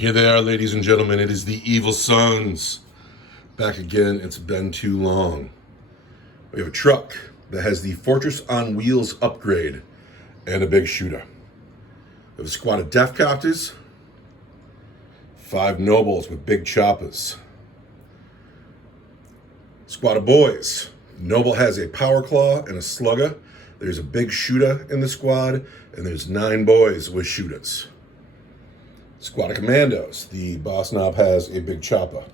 here they are, ladies and gentlemen. It is the Evil Sons. Back again. It's been too long. We have a truck that has the Fortress on Wheels upgrade and a big shooter. We have a squad of Death Copters, 5 nobles with big choppers. Squad of boys. Noble has a power claw and a slugger. There's a big shooter in the squad, and there's 9 boys with shooters. Squad of commandos. The boss knob has a big chopper.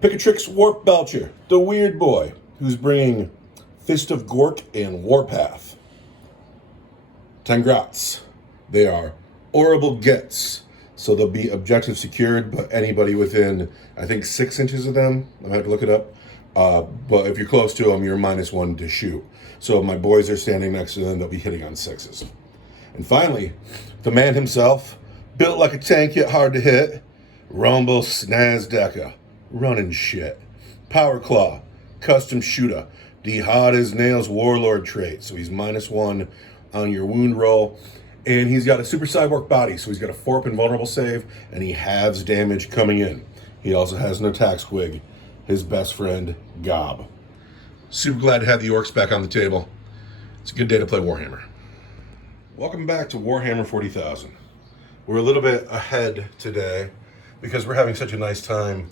Picatrix Warp Belcher, the weird boy, who's bringing Fist of Gork and Warpath. Tangrats. They are horrible gets, so they'll be objective secured, but anybody within, I think, 6 inches of them, I might have to look it up, but if you're close to them, you're -1 to shoot. So if my boys are standing next to them, they'll be hitting on 6s. And finally, the man himself, built like a tank yet hard to hit, Rumble Snazdecker, running shit. Power Claw, custom shooter, the hard as nails warlord trait, so he's -1 on your wound roll. And he's got a super cyborg body, so he's got a 4-up invulnerable save, and he halves damage coming in. He also has an attack squig, his best friend, Gob. Super glad to have the Orks back on the table. It's a good day to play Warhammer. Welcome back to Warhammer 40,000. We're a little bit ahead today because we're having such a nice time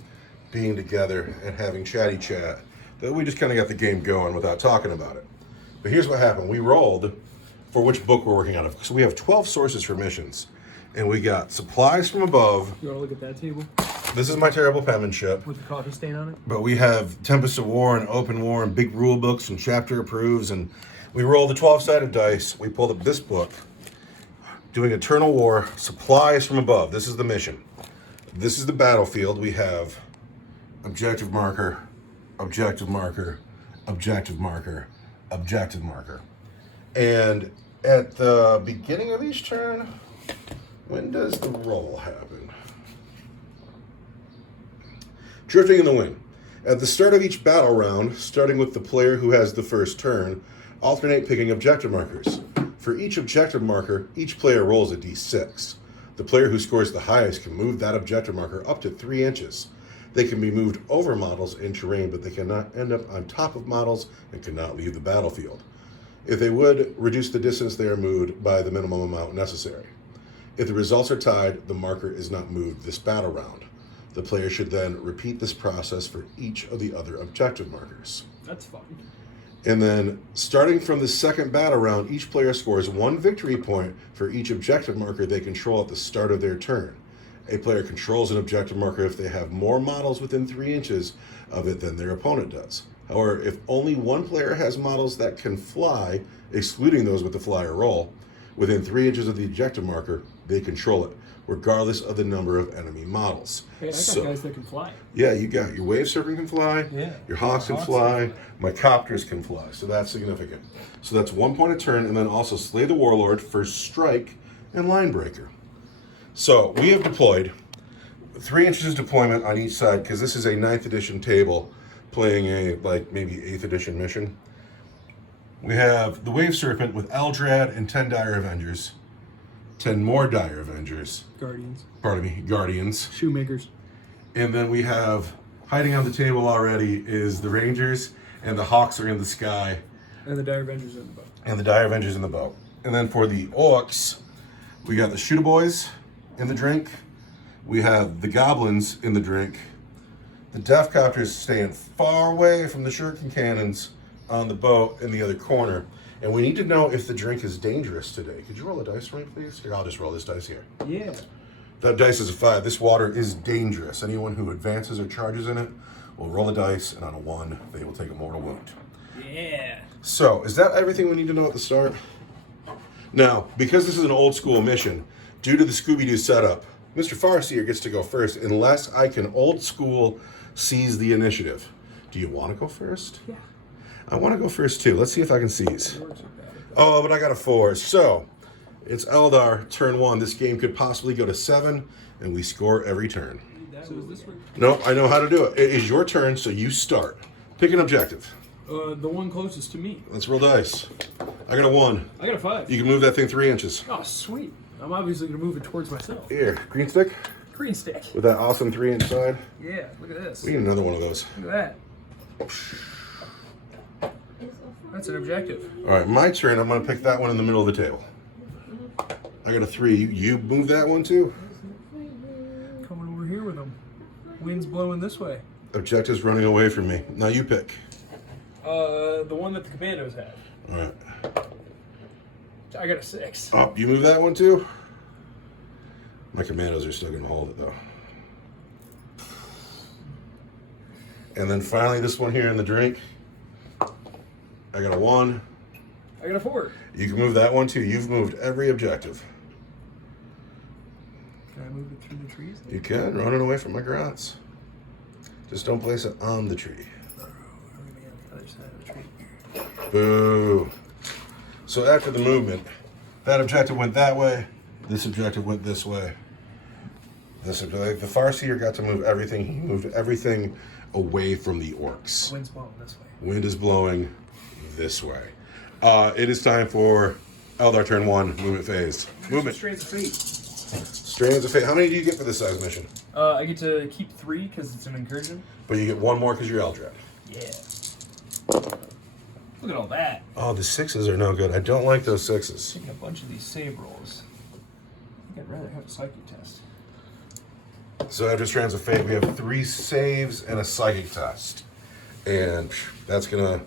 being together and having chatty chat that we just kind of got the game going without talking about it. But here's what happened. We rolled for which book we're working out of. So we have 12 sources for missions, and we got supplies from above. You want to look at that table? This is my terrible penmanship. With the coffee stain on it? But we have Tempest of War and Open War and big rule books and chapter approves, and we rolled the 12-sided dice. We pulled up this book, doing Eternal War, supplies from above. This is the mission. This is the battlefield. We have objective marker, objective marker, objective marker, objective marker. And at the beginning of each turn, when does the roll happen? Drifting in the Wind. At the start of each battle round, starting with the player who has the first turn, alternate picking objective markers. For each objective marker, each player rolls a d6. The player who scores the highest can move that objective marker up to 3 inches. They can be moved over models in terrain, but they cannot end up on top of models and cannot leave the battlefield. If they would, reduce the distance they are moved by the minimum amount necessary. If the results are tied, the marker is not moved this battle round. The player should then repeat this process for each of the other objective markers. That's fun. And then, starting from the second battle round, each player scores 1 victory point for each objective marker they control at the start of their turn. A player controls an objective marker if they have more models within 3 inches of it than their opponent does. However, if only one player has models that can fly, excluding those with the flyer roll, within 3 inches of the objective marker, they control it, regardless of the number of enemy models. Hey, I got guys that can fly. Yeah, you got your Wave Serpent can fly, Yeah. your Hawks can fly, my Copters can fly, so that's significant. So that's 1 point a turn, and then also Slay the Warlord, First Strike, and Line Breaker. So we have deployed 3 inches deployment on each side, because this is a 9th edition table playing a, maybe 8th edition mission. We have the Wave Serpent with Eldrad and 10 Dire Avengers, 10 more Dire Avengers. Guardians. Shoemakers. And then we have, hiding on the table already, is the Rangers, and the Hawks are in the sky. And the Dire Avengers in the boat. And the Dire Avengers in the boat. And then for the Orks, we got the Shooter Boys in the drink. We have the Goblins in the drink. The Death Copters staying far away from the shuriken cannons on the boat in the other corner. And we need to know if the drink is dangerous today. Could you roll a dice for me, please? Here, I'll just roll this dice here. Yeah. That dice is a 5. This water is dangerous. Anyone who advances or charges in it will roll a dice, and on a 1, they will take a mortal wound. Yeah. So, is that everything we need to know at the start? Now, because this is an old school mission, due to the Scooby-Doo setup, Mr. Farseer gets to go first unless I can old school seize the initiative. Do you want to go first? Yeah. I want to go first too. Let's see if I can seize. Oh, but I got a 4. So, it's Eldar, turn 1. This game could possibly go to 7, and we score every turn. So is this one? No, I know how to do it. It is your turn, so you start. Pick an objective. The one closest to me. Let's roll dice. I got a 1. I got a 5. You can move that thing 3 inches. Oh, sweet. I'm obviously going to move it towards myself. Here, green stick Green stick. with that awesome 3-inch side. Yeah, look at this. We need another one of those. Look at that. That's an objective. All right, my turn. I'm going to pick that one in the middle of the table. I got a 3. You move that one too? Coming over here with them. Wind's blowing this way. Objective's running away from me. Now you pick. The one that the commandos had. All right. I got a 6. Up. You move that one too? My commandos are still going to hold it though. And then finally this one here in the drink. I got a 1. I got a 4. You can move that one too. You've moved every objective. Can I move it through the trees? You can, running away from my grots. Just don't place it on the tree. I'm gonna be on the other side of the tree. Boo. So after the movement, that objective went that way. This objective went this way. The Farseer got to move everything. He moved everything away from the orcs. Wind's blowing this way. Wind is blowing this way. It is time for Eldar turn 1, movement phase. Movement. Strands of Fate. Strands of Fate. How many do you get for this size mission? I get to keep 3 because it's an incursion. But you get 1 more because you're Eldrad. Yeah. Look at all that. Oh, the 6s are no good. I don't like those 6s. Taking a bunch of these save rolls. I think I'd rather have a psychic test. So after Strands of Fate, we have 3 saves and a psychic test. And that's going to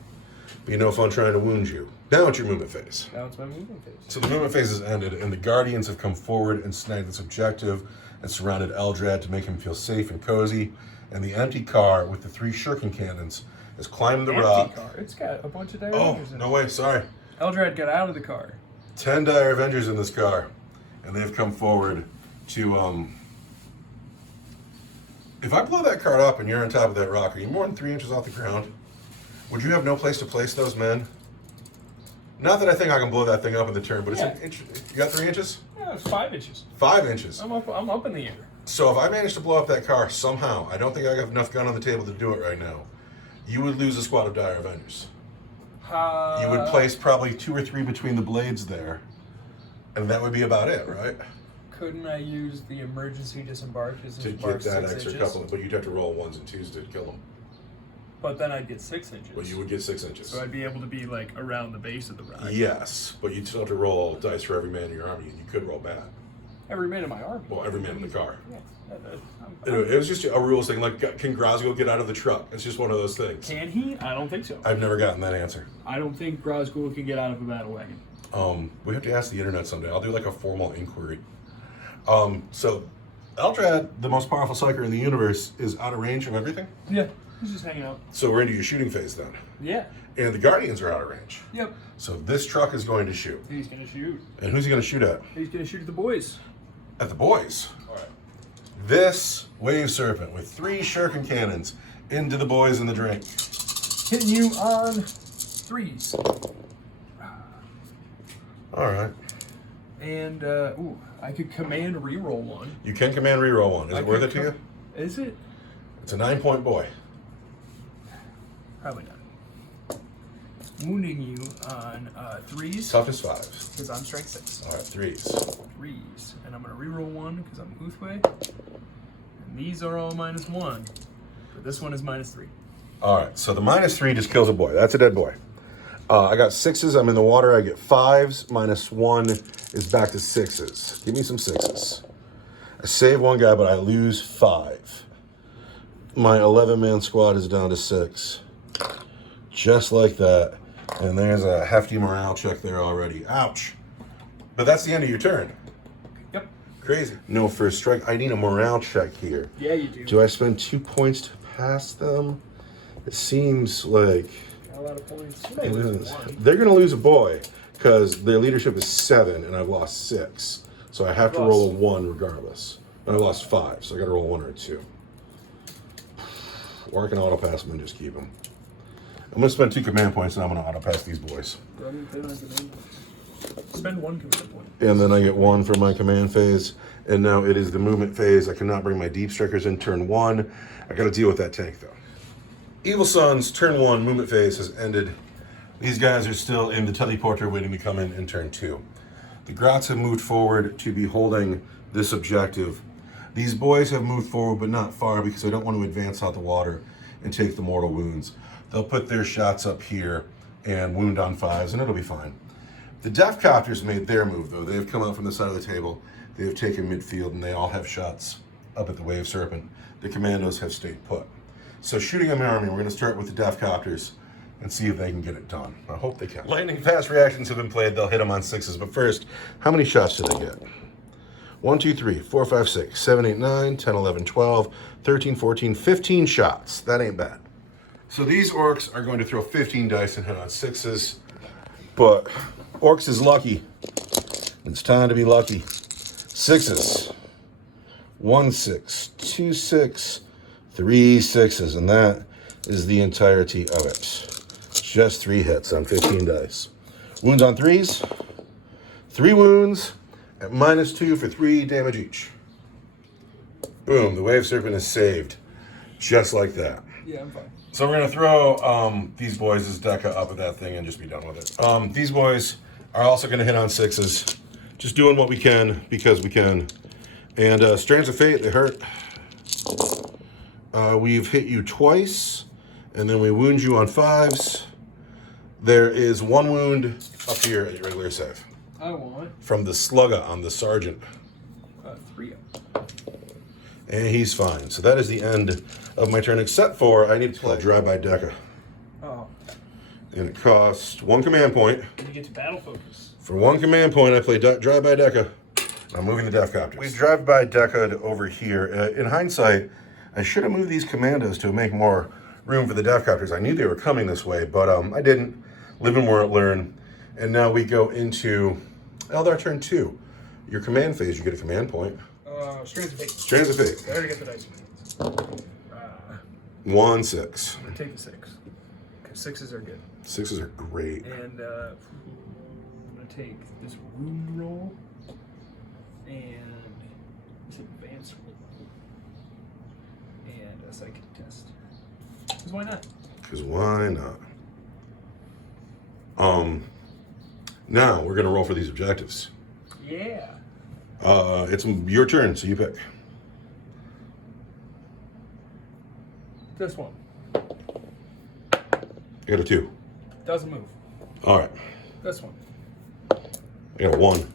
be no fun trying to wound you. Now it's your movement phase. Now it's my movement phase. So the movement phase has ended, and the Guardians have come forward and snagged this objective and surrounded Eldrad to make him feel safe and cozy. And the empty car with the 3 shuriken cannons has climbed the rock. Empty car. It's got a bunch of Dire Oh, Avengers in no it. way, sorry. Eldrad got out of the car. 10 Dire Avengers in this car. And they've come forward to, if I blow that card up and you're on top of that rock, are you more than 3 inches off the ground? Would you have no place to place those men? Not that I think I can blow that thing up in the turn, but it's Yeah. an inch. You got 3 inches? Yeah, it's 5 inches. 5 inches. I'm up in the air. So if I manage to blow up that car somehow, I don't think I have enough gun on the table to do it right now. You would lose a squad of Dire Avengers. You would place probably 2 or 3 between the blades there, and that would be about it, right? Couldn't I use the emergency disembark to To disembark get that 6 extra inches? couple, but you'd have to roll 1s and 2s to kill them. But then I'd get 6 inches. But you would get 6 inches. So I'd be able to be like around the base of the rock. Yes, but you'd still have to roll dice for every man in your army, and you could roll bad. Every man in my army. Well, every man in the car. Yeah. It was just a rules thing. Like, can Grosgo get out of the truck? It's just one of those things. Can he? I don't think so. I've never gotten that answer. I don't think Grosgul can get out of a battle wagon. We have to ask the internet someday. I'll do like a formal inquiry. So, Eldrad, the most powerful psyker in the universe, is out of range from everything. Yeah, he's just hanging out. So we're into your shooting phase then. Yeah. And the Guardians are out of range. Yep. So this truck is going to shoot. He's gonna shoot. And who's he going to shoot at? He's gonna shoot at the boys. At the boys. All right. This Wave Serpent with 3 shuriken cannons into the boys in the drink. Hitting you on 3s. All right. And ooh, I could command reroll 1. You can command reroll 1. Is it worth it to you? Is it? It's a 9-point boy. Probably not. Wounding you on 3s. Toughness 5s. Because I'm strength 6. All right, 3s. 3s. And I'm going to reroll 1 because I'm Uthway. And these are all -1. But this one is -3. All right, so the -3 just kills a boy. That's a dead boy. I got 6s. I'm in the water. I get 5s. -1 is back to 6s. Give me some 6s. I save 1 guy, but I lose 5. My 11-man squad is down to 6. Just like that. And there's a hefty morale check there already. Ouch. But that's the end of your turn. Yep. Crazy. No first strike. I need a morale check here. Yeah, you do. Do I spend 2 points to pass them? It seems like Got a lot of points. You it may lose is. 1. They're going to lose a boy because their leadership is 7 and I've lost 6. So I have to roll a 1 regardless. And I lost 5, so I got to roll a 1 or a 2. Or I can auto pass them and just keep them. I'm going to spend 2 command points and I'm going to auto pass these boys. Spend 1 command point. And then I get 1 for my command phase. And now it is the movement phase. I cannot bring my deep strikers in turn 1. I got to deal with that tank though. Evil Sun's turn 1 movement phase has ended. These guys are still in the teleporter waiting to come in turn 2. The Grots have moved forward to be holding this objective. These boys have moved forward, but not far, because they don't want to advance out the water and take the mortal wounds. They'll put their shots up here and wound on 5s, and it'll be fine. The Death Copters made their move, though. They've come out from the side of the table. They have taken midfield, and they all have shots up at the Wave Serpent. The Commandos have stayed put. So shooting them in army, we're going to start with the Death Copters and see if they can get it done. I hope they can. Lightning fast reactions have been played. They'll hit them on 6s. But first, how many shots did they get? 1, 2, 3, 4, 5, 6, 7, 8, 9, 10, 11, 12, 13, 14, 15 shots. That ain't bad. So these Orks are going to throw 15 dice and hit on 6s. But Orks is lucky. It's time to be lucky. 6s. 1 6, 2 6, 3 6s. And that is the entirety of it. Just 3 hits on 15 dice. Wounds on 3s. 3 wounds at -2 for 3 damage each. Boom, the Wave Serpent is saved. Just like that. Yeah, I'm fine. So we're going to throw these boys' Deca up at that thing and just be done with it. These boys are also going to hit on 6s. Just doing what we can because we can. And Strands of Fate, they hurt. We've hit you twice, and then we wound you on 5s. There is 1 wound up here at your regular save. I want From the Slugga on the Sergeant. 3. And he's fine. So that is the end of my turn, except for I need to play Drive-By Deca. Oh. And it costs 1 command point. You get to battle focus. For 1 command point, I play Drive-By Deca. I'm moving the Death Copters. We Drive-By Deca'd over here. In hindsight, I should have moved these Commandos to make more room for the Death Copters. I knew they were coming this way, but I didn't. Live and learn. And now we go into Eldar turn 2. Your command phase, you get a command point. Strands of Fate. Strands of Fate. I already got the dice. 1 6. I'm gonna take the 6. Because 6s are good. 6s are great. And I'm gonna take this wound roll and this advanced roll and a psychic test. Because why not? Because why not? Now we're gonna roll for these objectives. Yeah. It's your turn, so you pick. This one. I got a 2. Doesn't move. All right. This one. I got a 1.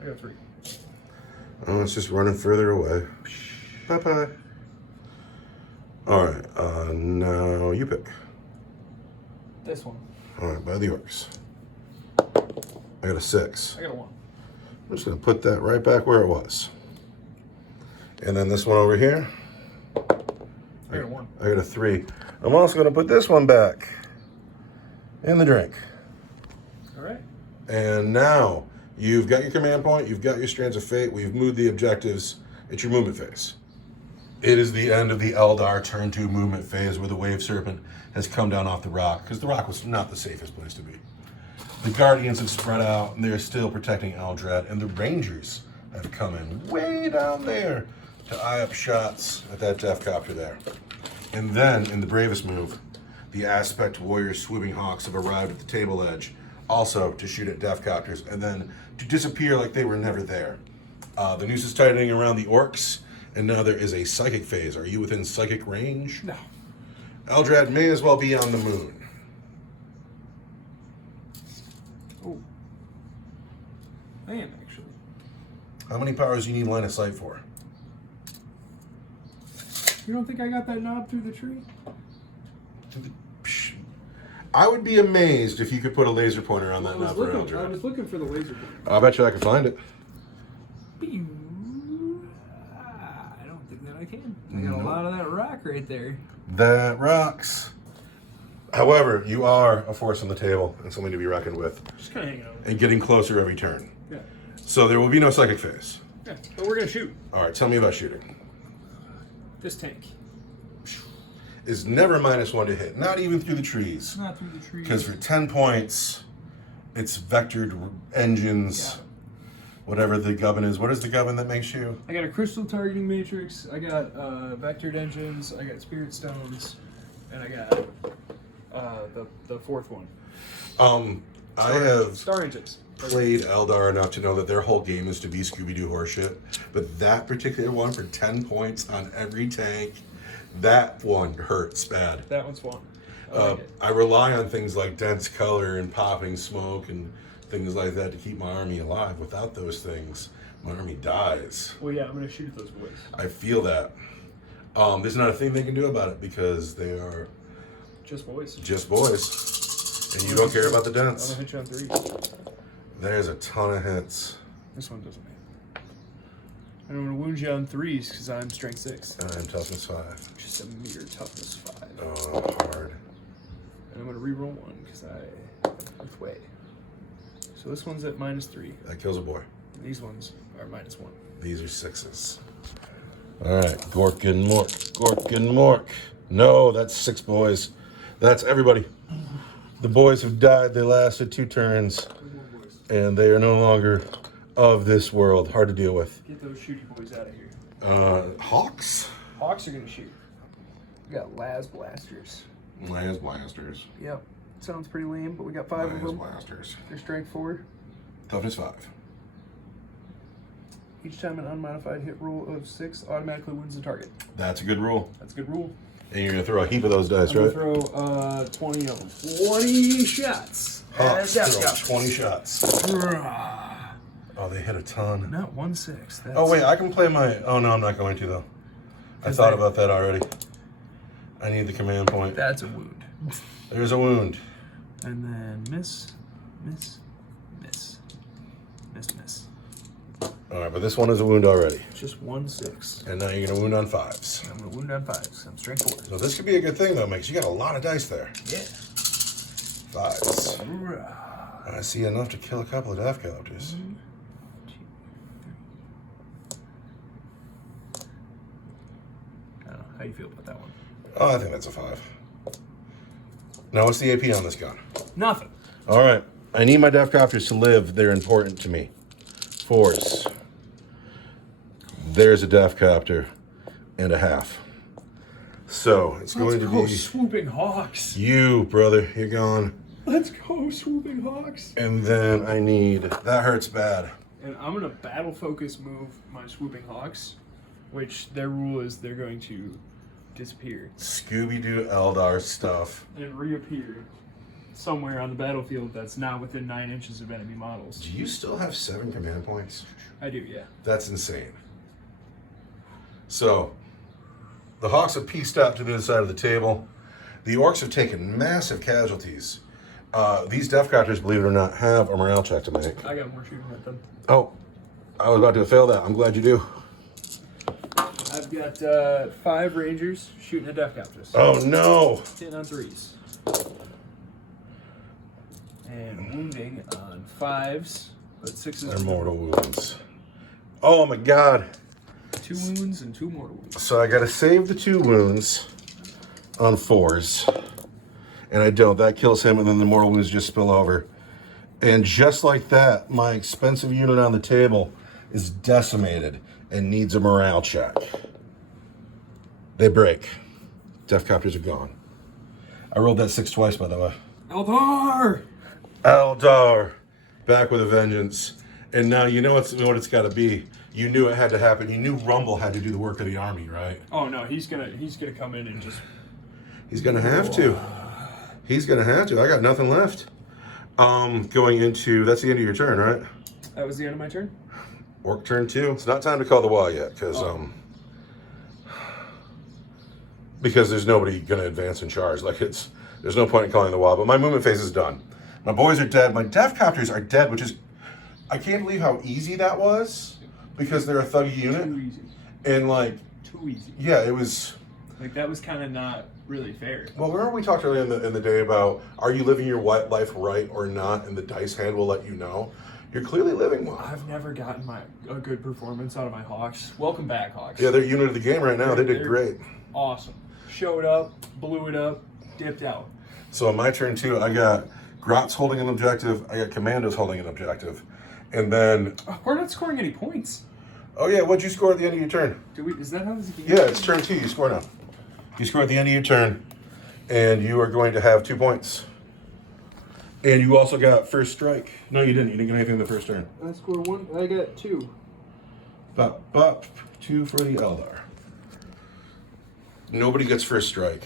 I got 3. Oh, it's just running further away. Bye-bye. All right, now you pick. This one. All right, by the Orks. I got a 6. I got a 1. I'm just gonna put that right back where it was. And then this one over here. I got a 1. I got a 3. I'm also gonna put this one back in the drink. All right. And now you've got your command point, you've got your Strands of Fate, we've moved the objectives. It's your movement phase. It is the end of the Eldar turn 2 movement phase where the Wave Serpent has come down off the rock, because the rock was not the safest place to be. The Guardians have spread out, and they're still protecting Eldrad, and the Rangers have come in way down there to eye up shots at that Death Copter there. And then, in the bravest move, the Aspect Warriors Swooping Hawks have arrived at the table edge, also to shoot at Death Copters, and then to disappear like they were never there. The noose is tightening around the Orks, and now there is a Psychic phase. Are you within Psychic range? No. Eldrad may as well be on the moon. Oh. I am, actually. How many powers do you need line of sight for? You don't think I got that knob through the tree? I would be amazed if you could put a laser pointer on that knob for I Eldrad. was looking for the laser pointer. I'll bet you I can find it. I don't think that I can. I got a lot of that rock right there. That rocks. However, you are a force on the table and something to be reckoned with. Just kind of hanging out. And getting closer every turn. Yeah. So there will be no Psychic phase. Yeah, but we're gonna shoot. All right, tell me about shooting. This tank. Is never -1 to hit, not even through the trees. Not through the trees. Because for 10 points, it's vectored engines, Yeah. whatever the govern is. What is the govern that makes you? I got a crystal targeting matrix. I got vectored engines. I got spirit stones, and I got the fourth one. I have Star Engines. played Eldar enough to know that their whole game is to be Scooby-Doo horseshit. But that particular one for 10 points on every tank, that one hurts bad. That one's fun. I like it. I rely on things like dense color and popping smoke and things like that to keep my army alive. Without those things, my army dies. Well, yeah, I'm going to shoot those boys. I feel that. There's not a thing they can do about it because they are Just boys. just boys. And you don't care about the I'm dents. going to hit you on 3. There's a ton of hits. This one doesn't hit. And I'm going to wound you on 3s because I'm strength 6. And I'm toughness 5. Just a mere toughness 5. Oh, hard. And I'm going to reroll 1 because with way. So this one's at -3. That kills a boy. These ones are -1. These are 6s. All right, Gork and Mork. Gork and Mork. No, that's 6 boys. That's everybody. The boys have died. They lasted 2 turns. And they are no longer of this world. Hard to deal with. Get those shooty boys out of here. Hawks? Hawks are going to shoot. We got Las Blasters. Las Blasters. Yep. Sounds pretty lame, but we got 5 of Las them. Blasters. They're strength 4. Toughness 5. Each time an unmodified hit roll of 6 automatically wins the target. That's a good rule. That's a good rule. And you're going to throw a heap of those dice, I'm right? going to throw 20 of them. 20 shots. Hawks Death throw Goblins. 20 shots. Oh, they hit a ton. Not 1/6. That's Oh, wait, I can play my... Oh, no, I'm not going to, though. I thought about that already. I need the command point. That's a wound. There's a wound. And then miss, miss, miss, miss, miss. All right, but this one is a wound already. Just 1/6. And now you're going to wound on 5s. I'm going to wound on 5s. I'm strength 4. So this could be a good thing, though, Mix. You got a lot of dice there. Yeah. 5s. I see enough to kill a couple of death collectors. 1, 2, 3. I don't know. How you feel about that one? Oh, I think that's a 5. Now, what's the AP on this gun? Nothing. All right. I need my death copters to live. They're important to me. 4s. There's a death copter and a half. So it's going to be swooping hawks. you, brother. You're gone. Let's go swooping hawks. And then I need... That hurts bad. And I'm going to battle focus move my swooping hawks, which their rule is they're going to disappear Scooby-Doo Eldar stuff. and reappear somewhere on the battlefield that's not within 9 inches of enemy models. Do you still have 7 command points? I do, yeah. That's insane. So, the Hawks have pieced out to the other side of the table. The Orks have taken massive casualties. These Death Copters, believe it or not, have a morale check to make. I got more shooting at them. Oh, I was about to fail that. I'm glad you do. I've got 5 Rangers shooting at Death Copters. Oh, no. Hitting on 3s. And wounding on 5s, but 6s. They're mortal wounds. Oh, my God. 2 wounds and 2 mortal wounds. So I got to save the 2 wounds on 4s. And I don't. That kills him, and then the mortal wounds just spill over. And just like that, my expensive unit on the table is decimated and needs a morale check. They break. Death Copters are gone. I rolled that 6 twice, by the way. Eldar! Eldar, back with a vengeance. And now you know what it's got to be. You knew it had to happen. You knew Rumble had to do the work of the army, right? Oh no, he's gonna come in and just... He's gonna have to. He's gonna have to. I got nothing left. Going into, that's the end of your turn, right? That was the end of my turn? Orc turn 2. It's not time to call the wall yet, because there's nobody gonna advance and charge. Like there's no point in calling the wall. But my movement phase is done. My boys are dead. My Death Copters are dead, which is, I can't believe how easy that was, because they're a thuggy unit. Too easy. And like, Too easy. yeah, it was. Like that was kind of not really fair. Well, remember we talked earlier in the day about, are you living your life right or not, and the dice hand will let you know. You're clearly living well. I've never gotten a good performance out of my Hawks. Welcome back, Hawks. Yeah, they're unit of the game right now. They did They're great. Awesome. Showed up, blew it up, dipped out. So on my turn 2, I got Grots holding an objective. I got Commandos holding an objective. And then... Oh, we're not scoring any points. Oh yeah, what'd you score at the end of your turn? Is that how this game? Yeah, it's turn 2. You score now. You score at the end of your turn. And you are going to have 2 points. And you also got first strike. No, you didn't. You didn't get anything the first turn. I scored 1. I got 2. Bop. 2 for the Eldar. Nobody gets first strike.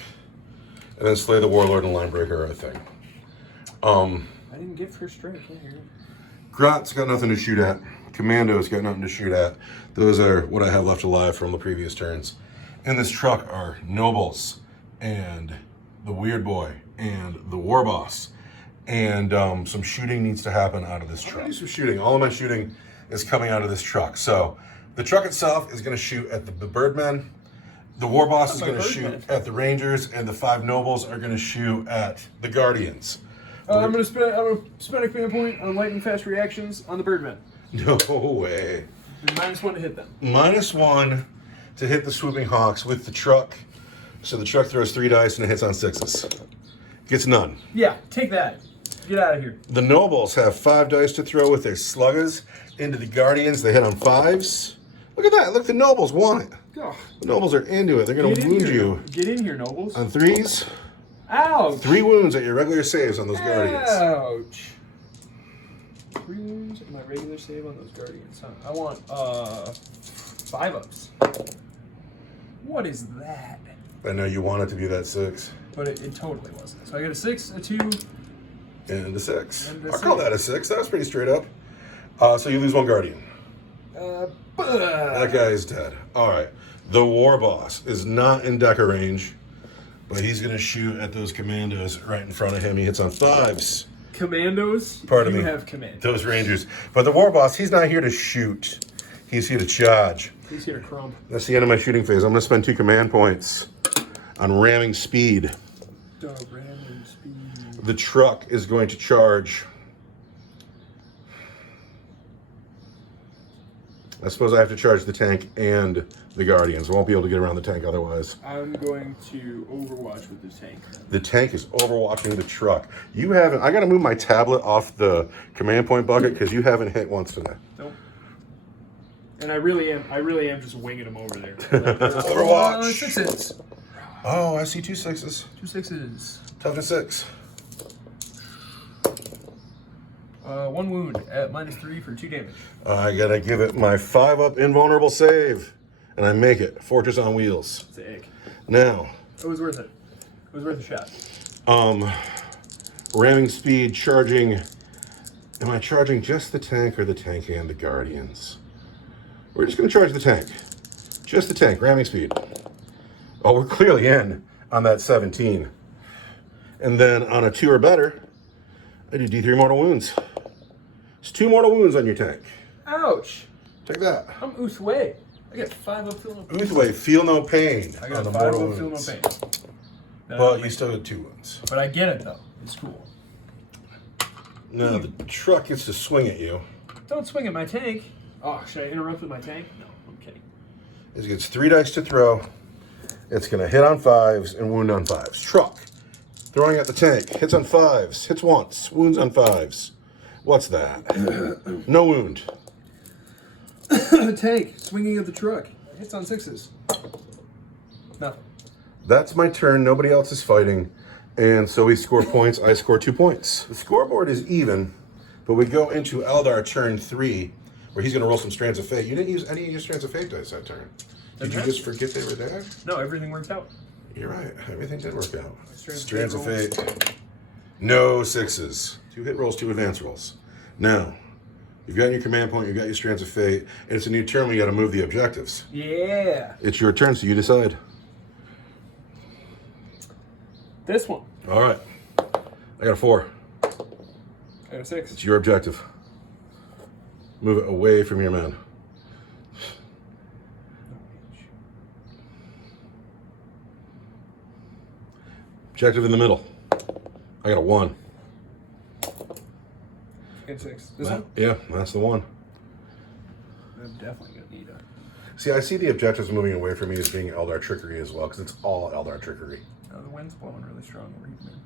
And then Slay the Warlord and Linebreaker are a thing. I didn't get first strike. Grot's got nothing to shoot at. Commando's got nothing to shoot at. Those are what I have left alive from the previous turns. In this truck are Nobles and the Weird Boy and the War Boss. And some shooting needs to happen out of this truck. Do some shooting. All of my shooting is coming out of this truck. So the truck itself is going to shoot at the Birdmen. The War Boss is going to shoot at the Rangers, and the 5 Nobles are going to shoot at the Guardians. I'm going to spend a command point on lightning fast reactions on the Birdmen. No way. And -1 to hit them. -1 to hit the Swooping Hawks with the truck. So the truck throws 3 dice and it hits on 6s. Gets none. Yeah, take that. Get out of here. The Nobles have 5 dice to throw with their sluggers into the Guardians. They hit on 5s. Look at that. Look, the Nobles want it. Oh. The Nobles are into it. They're going to wound you. Get in here, Nobles. On 3s. Ouch. 3 wounds at your regular saves on those Guardians. Ouch. 3 wounds at my regular save on those Guardians. Huh? I want 5-ups. What is that? I know you want it to be that 6. But it totally wasn't. So I got a 6, a 2, and a 6. And a I'll call 6. that a 6. That was pretty straight up. So you lose 1 Guardian. That guy is dead. All right. The War Boss is not in Decker range, but he's going to shoot at those Commandos right in front of him. He hits on 5s. Commandos? Pardon me. You have Commandos. Those Rangers. But the War Boss, he's not here to shoot. He's here to charge. He's here to crump. That's the end of my shooting phase. I'm going to spend 2 command points on ramming speed. Ramming speed. The truck is going to charge. I suppose I have to charge the tank and the Guardians. I won't be able to get around the tank otherwise. I'm going to overwatch with this tank. The tank is overwatching the truck. You haven't. I got to move my tablet off the command point bucket because you haven't hit once tonight. Nope. And I really am just winging them over there. Overwatch. 6s. Oh, I see 2 6s. 2 6s. Toughness 6. 1 wound at -3 for 2 damage. I gotta give it my 5-up invulnerable save, and I make it. Fortress on wheels. Sick. Now. It was worth it. It was worth a shot. Ramming speed, charging. Am I charging just the tank or the tank and the Guardians? We're just gonna charge the tank. Just the tank, ramming speed. Oh, we're clearly in on that 17. And then on a 2 or better, I do D3 mortal wounds. It's 2 mortal wounds on your tank. Ouch. Take that. I'm Uthway. I got 5-up, feel no pain. Uthway, feel no pain. I got on the 5-up, mortal feel no wounds. pain. But you still get 2 wounds. But I get it, though. It's cool. Now the truck gets to swing at you. Don't swing at my tank. Oh, should I interrupt with my tank? No, I'm kidding. It gets 3 dice to throw. It's going to hit on 5s and wound on 5s. Truck. Throwing at the tank. Hits on 5s. Hits once. Wounds on 5s. What's that? No wound. Tank. Swinging at the truck. Hits on 6s. Nothing. That's my turn. Nobody else is fighting. And so we score points. I score 2 points. The scoreboard is even, but we go into Eldar turn 3, where he's going to roll some Strands of Fate. You didn't use any of your Strands of Fate dice that turn. Did you just forget they were there? No, everything worked out. You're right. Everything did work out. Strands of of Fate. No 6s. 2 hit rolls, 2 advance rolls. Now, you've got your command point, you've got your Strands of Fate, and it's a new turn where you got to move the objectives. Yeah. It's your turn, so you decide. This one. All right. I got a 4. I got a 6. It's your objective. Move it away from your man. Objective in the middle. I got a 1. I got a 6. This one? Yeah, that's the one. I'm definitely going to need a... See, I see the objectives moving away from me as being Eldar trickery as well, because it's all Eldar trickery. Oh, the wind's blowing really strong over here, man.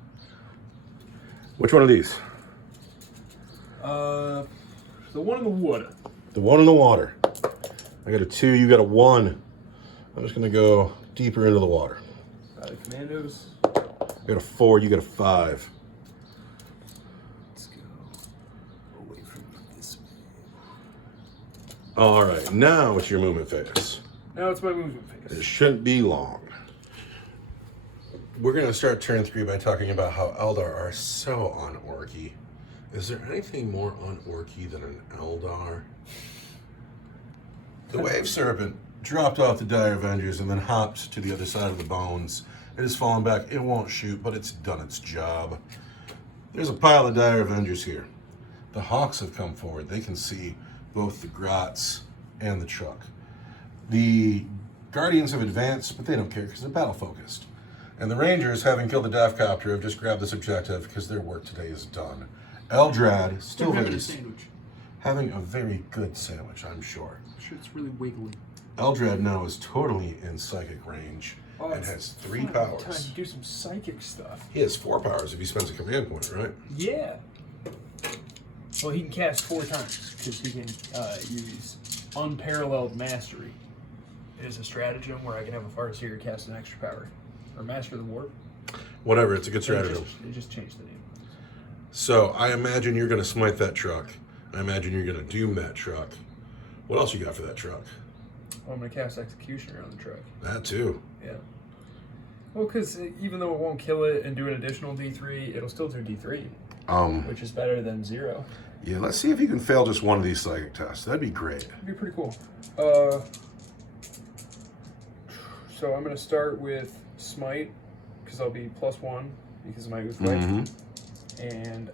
Which one of these? The one in the wood. The one in the water. I got a 2, you got a 1. I'm just going to go deeper into the water. The commandos. I got a 4, you got a 5. All right, now it's your movement phase. Now it's my movement It phase. shouldn't be long. We're going to start turn 3 by talking about how Eldar are so un-orky. Is there anything more un-orky than an Eldar? The Wave Serpent dropped off the Dire Avengers and then hopped to the other side of the bones. It has fallen back. It won't shoot, but it's done its job. There's a pile of Dire Avengers here. The Hawks have come forward. They can see both the Grots and the truck. The Guardians have advanced, but they don't care because they're battle focused. And the Rangers, having killed the Daft Copter, have just grabbed this objective because their work today is done. Eldrad still having a is sandwich. having a very good sandwich, I'm sure. Shit's really wiggly. Eldrad now is totally in psychic range and it's has 3 finally powers. Time to do some psychic stuff. He has 4 powers if he spends a command point, right? Yeah. Well, he can cast 4 times because he can use Unparalleled Mastery. It is a stratagem where I can have a Farseer cast an extra power. Or Master the Warp. Whatever, it's a good stratagem. It just changed the name. So I imagine you're going to smite that truck. I imagine you're going to doom that truck. What else you got for that truck? Well, I'm going to cast Executioner on the truck. That too. Yeah. Well, because even though it won't kill it and do an additional D3, it'll still do D3, which is better than 0. Yeah, let's see if you can fail just one of these psychic tests. That'd be great. It'd be pretty cool. So I'm going to start with Smite, because I'll be +1 because of my Oothquake. And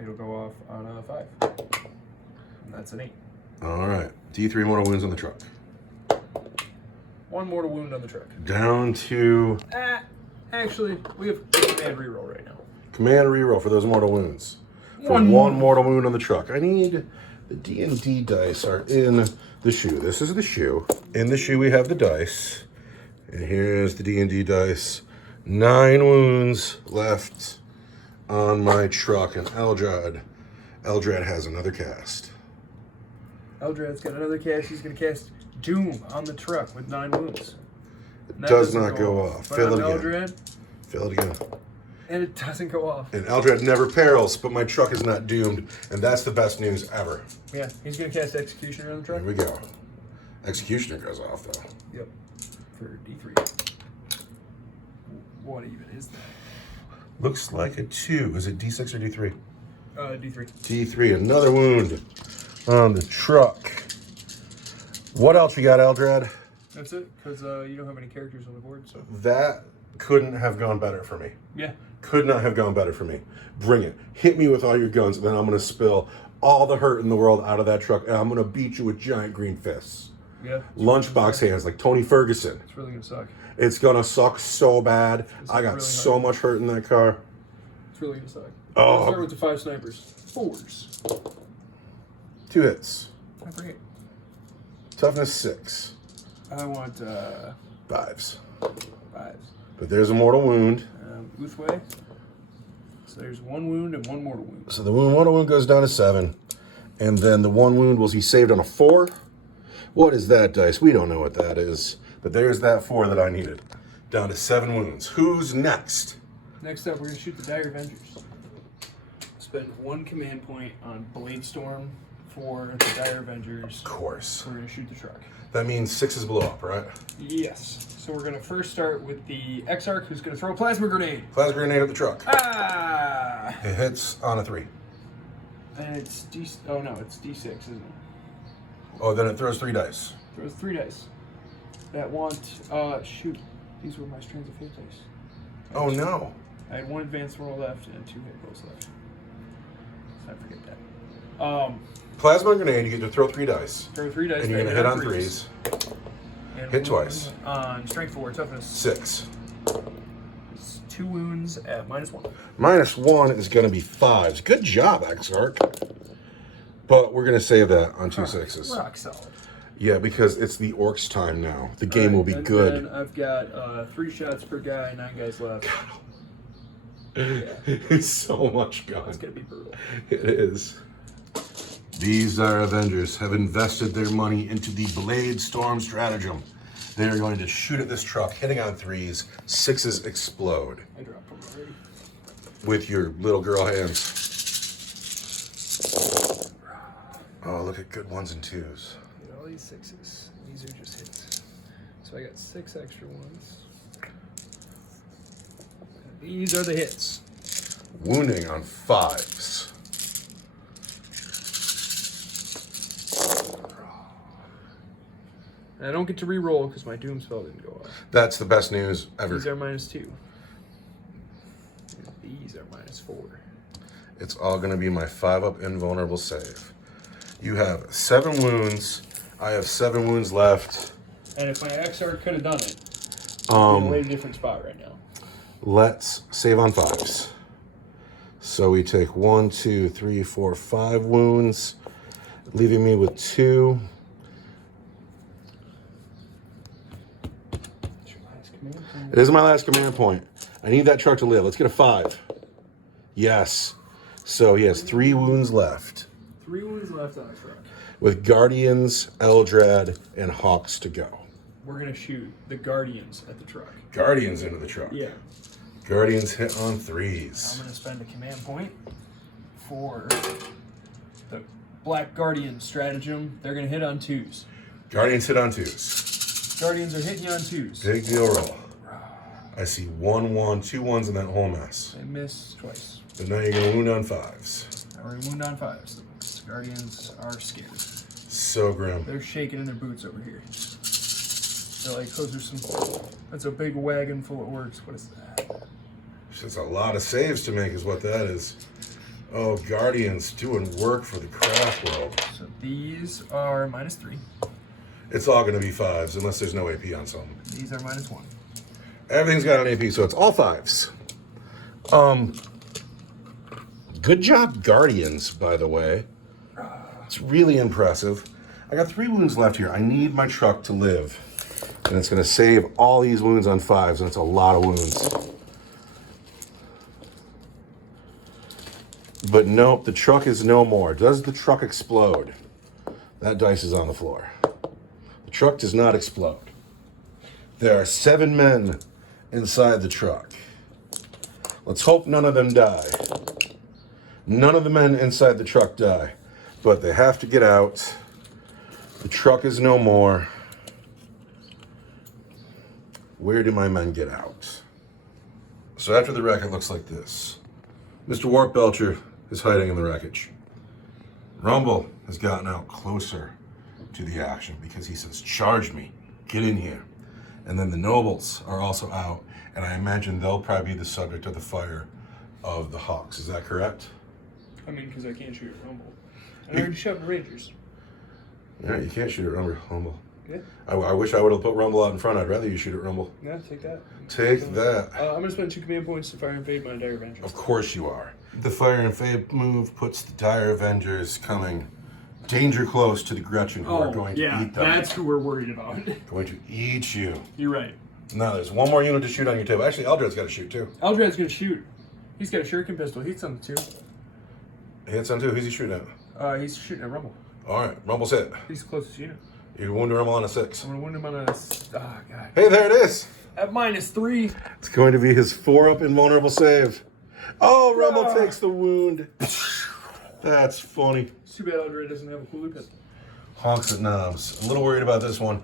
it'll go off on a 5. And that's an 8. All right. D3 mortal wounds on the truck. 1 mortal wound on the truck. Down to... Actually, we have command reroll right now. Command reroll for those mortal wounds. For 1 mortal wound on the truck. I need... The D&D dice are in the shoe. This is the shoe. In the shoe we have the dice. And here's the D&D dice. 9 wounds left on my truck. And Eldrad has another cast. Eldrad's got another cast. He's going to cast Doom on the truck with 9 wounds. It does not go off. But Fail on it again. Eldrad, Fail it again. and it doesn't go off. And Eldrad never perils, but my truck is not doomed. And that's the best news ever. Yeah, he's going to cast Executioner on the truck. Here we go. Executioner goes off, though. Yep. For D3. What even is that? Looks like a 2. Is it D6 or D3? D3. D3, another wound on the truck. What else you got, Eldrad? That's it, because you don't have any characters on the board, so. That couldn't have gone better for me. Yeah. Could not have gone better for me. Bring it. Hit me with all your guns, and then I'm going to spill all the hurt in the world out of that truck, and I'm going to beat you with giant green fists. Yeah. Lunchbox hands like Tony Ferguson. It's really going to suck. It's going to suck so bad. I got really so hard. much hurt in that car. It's really going to suck. Oh. Let's start with the 5 snipers. 4s. 2 hits. I forget. Toughness 6. I want 5s. 5s. But there's a mortal wound. Oothway. So there's 1 wound and 1 mortal wound. So the mortal wound goes down to 7. And then the 1 wound will be saved on a 4. What is that dice? We don't know what that is. But there's that 4 that I needed. Down to 7 wounds. Who's next? Next up, we're going to shoot the Dire Avengers. Spend 1 command point on Blade Storm for the Dire Avengers. Of course. We're going to shoot the truck. That means 6 is blow up, right? Yes. So we're going to first start with the Exarch, who's going to throw a plasma grenade. Plasma grenade at the truck. Ah! It hits on a 3. And it's oh no, it's D6, isn't it? Oh, then it throws 3 dice. Throws 3 dice. That want, shoot. These were my strands of fate dice. Oh no. I had 1 advanced roll left and 2 hit rolls left. So I forget that. Plasma grenade, you get to throw 3 dice. Throw 3 dice. And you're going to hit on 3s. And Hit twice. On strength 4, toughness 6. It's 2 wounds at -1. -1 is going to be 5s. Good job, Exarch. But we're going to save that on 2 6s. Rock solid. Yeah, because it's the Orks time now. The game will be and good. Then I've got 3 shots per guy, 9 guys left. It's so much gun. It's going to be brutal. It is. These Dire Avengers have invested their money into the Blade Storm stratagem. They are going to shoot at this truck, hitting on 3s. 6s explode. I dropped them already. With your little girl hands. Oh, look at good ones and twos. Get all these sixes. These are just hits. So I got 6 extra ones. These are the hits. Wounding on 5s. And I don't get to re-roll because my doom spell didn't go off. That's the best news ever. These are -2. These are -4. It's all going to be my 5-up invulnerable save. You have 7 wounds. I have 7 wounds left. And if my XR could have done it, I'm in a way different spot right now. Let's save on 5s. So we take 1, 2, 3, 4, 5 wounds, leaving me with 2. It is my last command point. I need that truck to live. Let's get a 5. Yes. So he has 3 wounds left. 3 wounds left on the truck. With Guardians, Eldrad, and Hawks to go. We're going to shoot the Guardians at the truck. Guardians into the truck. Yeah. Guardians hit on I'm 3s. going to spend a command point for the Black Guardian stratagem. They're going to hit on 2s. Guardians hit on 2s. Guardians are hitting you on 2s. Big deal roll. I see 1, 1, 2 1s in that whole mess. They miss twice. But now you're going to wound on 5s. I already wound on 5s. The Guardians are scared. So grim. They're shaking in their boots over here. They're like, those are some... That's a big wagon full of orcs. What is that? It's a lot of saves to make is what that is. Oh, Guardians doing work for the Craftworld. So these are -3. It's all going to be 5s unless there's no AP on something. These are -1. Everything's got an AP, so it's all 5s. Good job, Guardians, by the way. It's really impressive. I got 3 wounds left here. I need my truck to live. And it's going to save all these wounds on 5s, and it's a lot of wounds. But nope, the truck is no more. Does the truck explode? That dice is on the floor. The truck does not explode. There are 7 men inside the truck. Let's hope none of them die. None of the men inside the truck die. But they have to get out. The truck is no more. Where do my men get out? So after the wreck, it looks like this. Mr. Warp Belcher is hiding in the wreckage. Rumble has gotten out closer to the action because he says, charge me, get in here. And then the nobles are also out, and I imagine they'll probably be the subject of the fire of the Hawks. Is that correct? I mean, because I can't shoot at Rumble. I already shot the Rangers. Yeah, you can't shoot at Rumble. Yeah. I wish I would have put Rumble out in front. I'd rather you shoot at Rumble. Yeah, take that. Take that. I'm going to spend 2 command points to fire and fade my Dire Avengers. Of course you are. The Fire and Fade move puts the Dire Avengers coming danger close to the Gretchen, who are going to eat them. That's who we're worried about. Going to eat you. You're right. Now there's 1 more unit to shoot on your table. Actually, Eldrad's got to shoot too. Eldrad's going to shoot. He's got a shuriken pistol. He's on the 2. He hits on 2. Who's he shooting at? He's shooting at Rumble. All right, Rumble's hit. He's the closest unit. You wound Rumble on a 6. I'm going to wound him on a... Oh, God. Hey, there it is. At -3. It's going to be his 4-up invulnerable save. Oh, Rumble takes the wound. That's funny. It's too bad Eldrad doesn't have a Hulu pistol. Hawks at knobs. I'm a little worried about this one.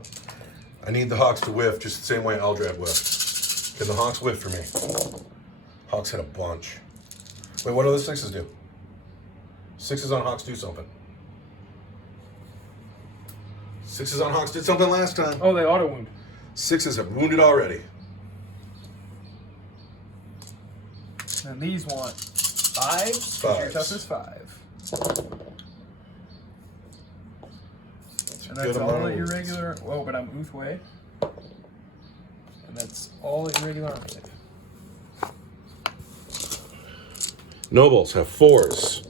I need the Hawks to whiff just the same way Eldrad whiffed. Can the Hawks whiff for me? Hawks hit a bunch. Wait, what do the 6s do? 6s on Hawks do something. 6s on Hawks did something last time. Oh, they auto wound. 6s have wounded already. And these want 5s. Your 5s. toughness 5. And Good that's amount all of at your wounds. regular... Whoa, but I'm Uthway. And that's all at your regular armor save. Nobles have 4s.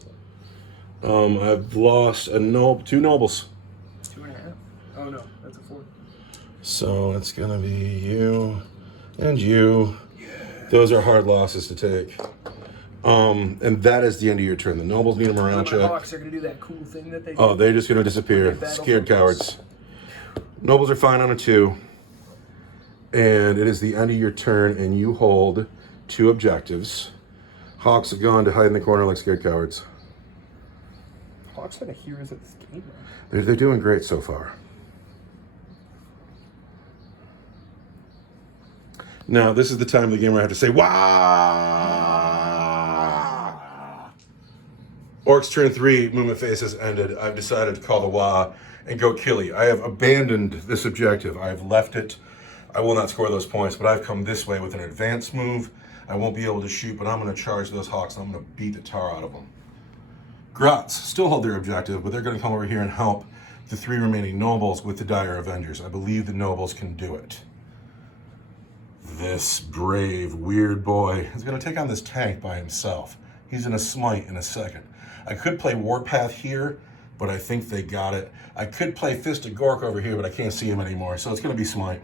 I've lost 2 nobles. 2.5. Oh, no. That's a 4. So it's going to be you and you. Yeah. Those are hard losses to take. And that is the end of your turn. The nobles need a morale The check. Hawks are going to do that cool thing that they do. Oh, they're just going to disappear. Okay, battle Scared focus. cowards. Nobles are fine on a 2. And it is the end of your turn, and you hold 2 objectives. Hawks have gone to hide in the corner like scared cowards. Hawks are the heroes of this game, man. They're doing great so far. Now, this is the time of the game where I have to say, wah! Orcs turn 3, movement phase has ended. I've decided to call the wah and go killy. I have abandoned this objective. I have left it. I will not score those points, but I've come this way with an advanced move. I won't be able to shoot, but I'm going to charge those Hawks and I'm going to beat the tar out of them. Grots still hold their objective, but they're going to come over here and help the 3 remaining nobles with the Dire Avengers. I believe the nobles can do it. This brave, weird boy is going to take on this tank by himself. He's going to smite in a second. I could play Warpath here, but I think they got it. I could play Fist of Gork over here, but I can't see him anymore, so it's going to be smite.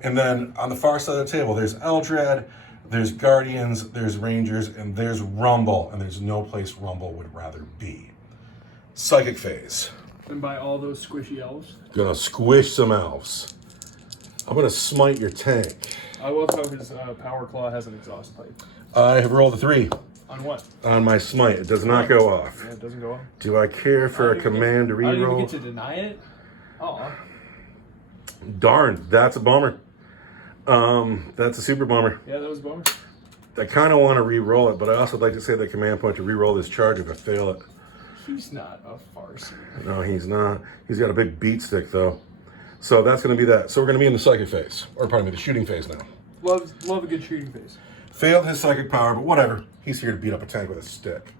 And then on the far side of the table, there's Eldrad, there's Guardians, there's Rangers, and there's Rumble, and there's no place Rumble would rather be. Psychic phase. And by all those squishy elves. Gonna squish some elves. I'm gonna smite your tank. I love how his Power Claw has an exhaust pipe. I have rolled a 3. On what? On my smite. It does not go off. Yeah, it doesn't go off. Do I care for a command to I don't even reroll? get to deny it? Oh. Darn, that's a bummer. That's a super bummer. Yeah, that was a bummer. I kind of want to re-roll it, but I also like to say the command point to re-roll this charge if I fail it. He's not a farseer. No, he's not. He's got a big beat stick, though. So that's going to be that. So we're going to be in the psychic phase. Or pardon me, the shooting phase now. Love a good shooting phase. Failed his psychic power, but whatever. He's here to beat up a tank with a stick.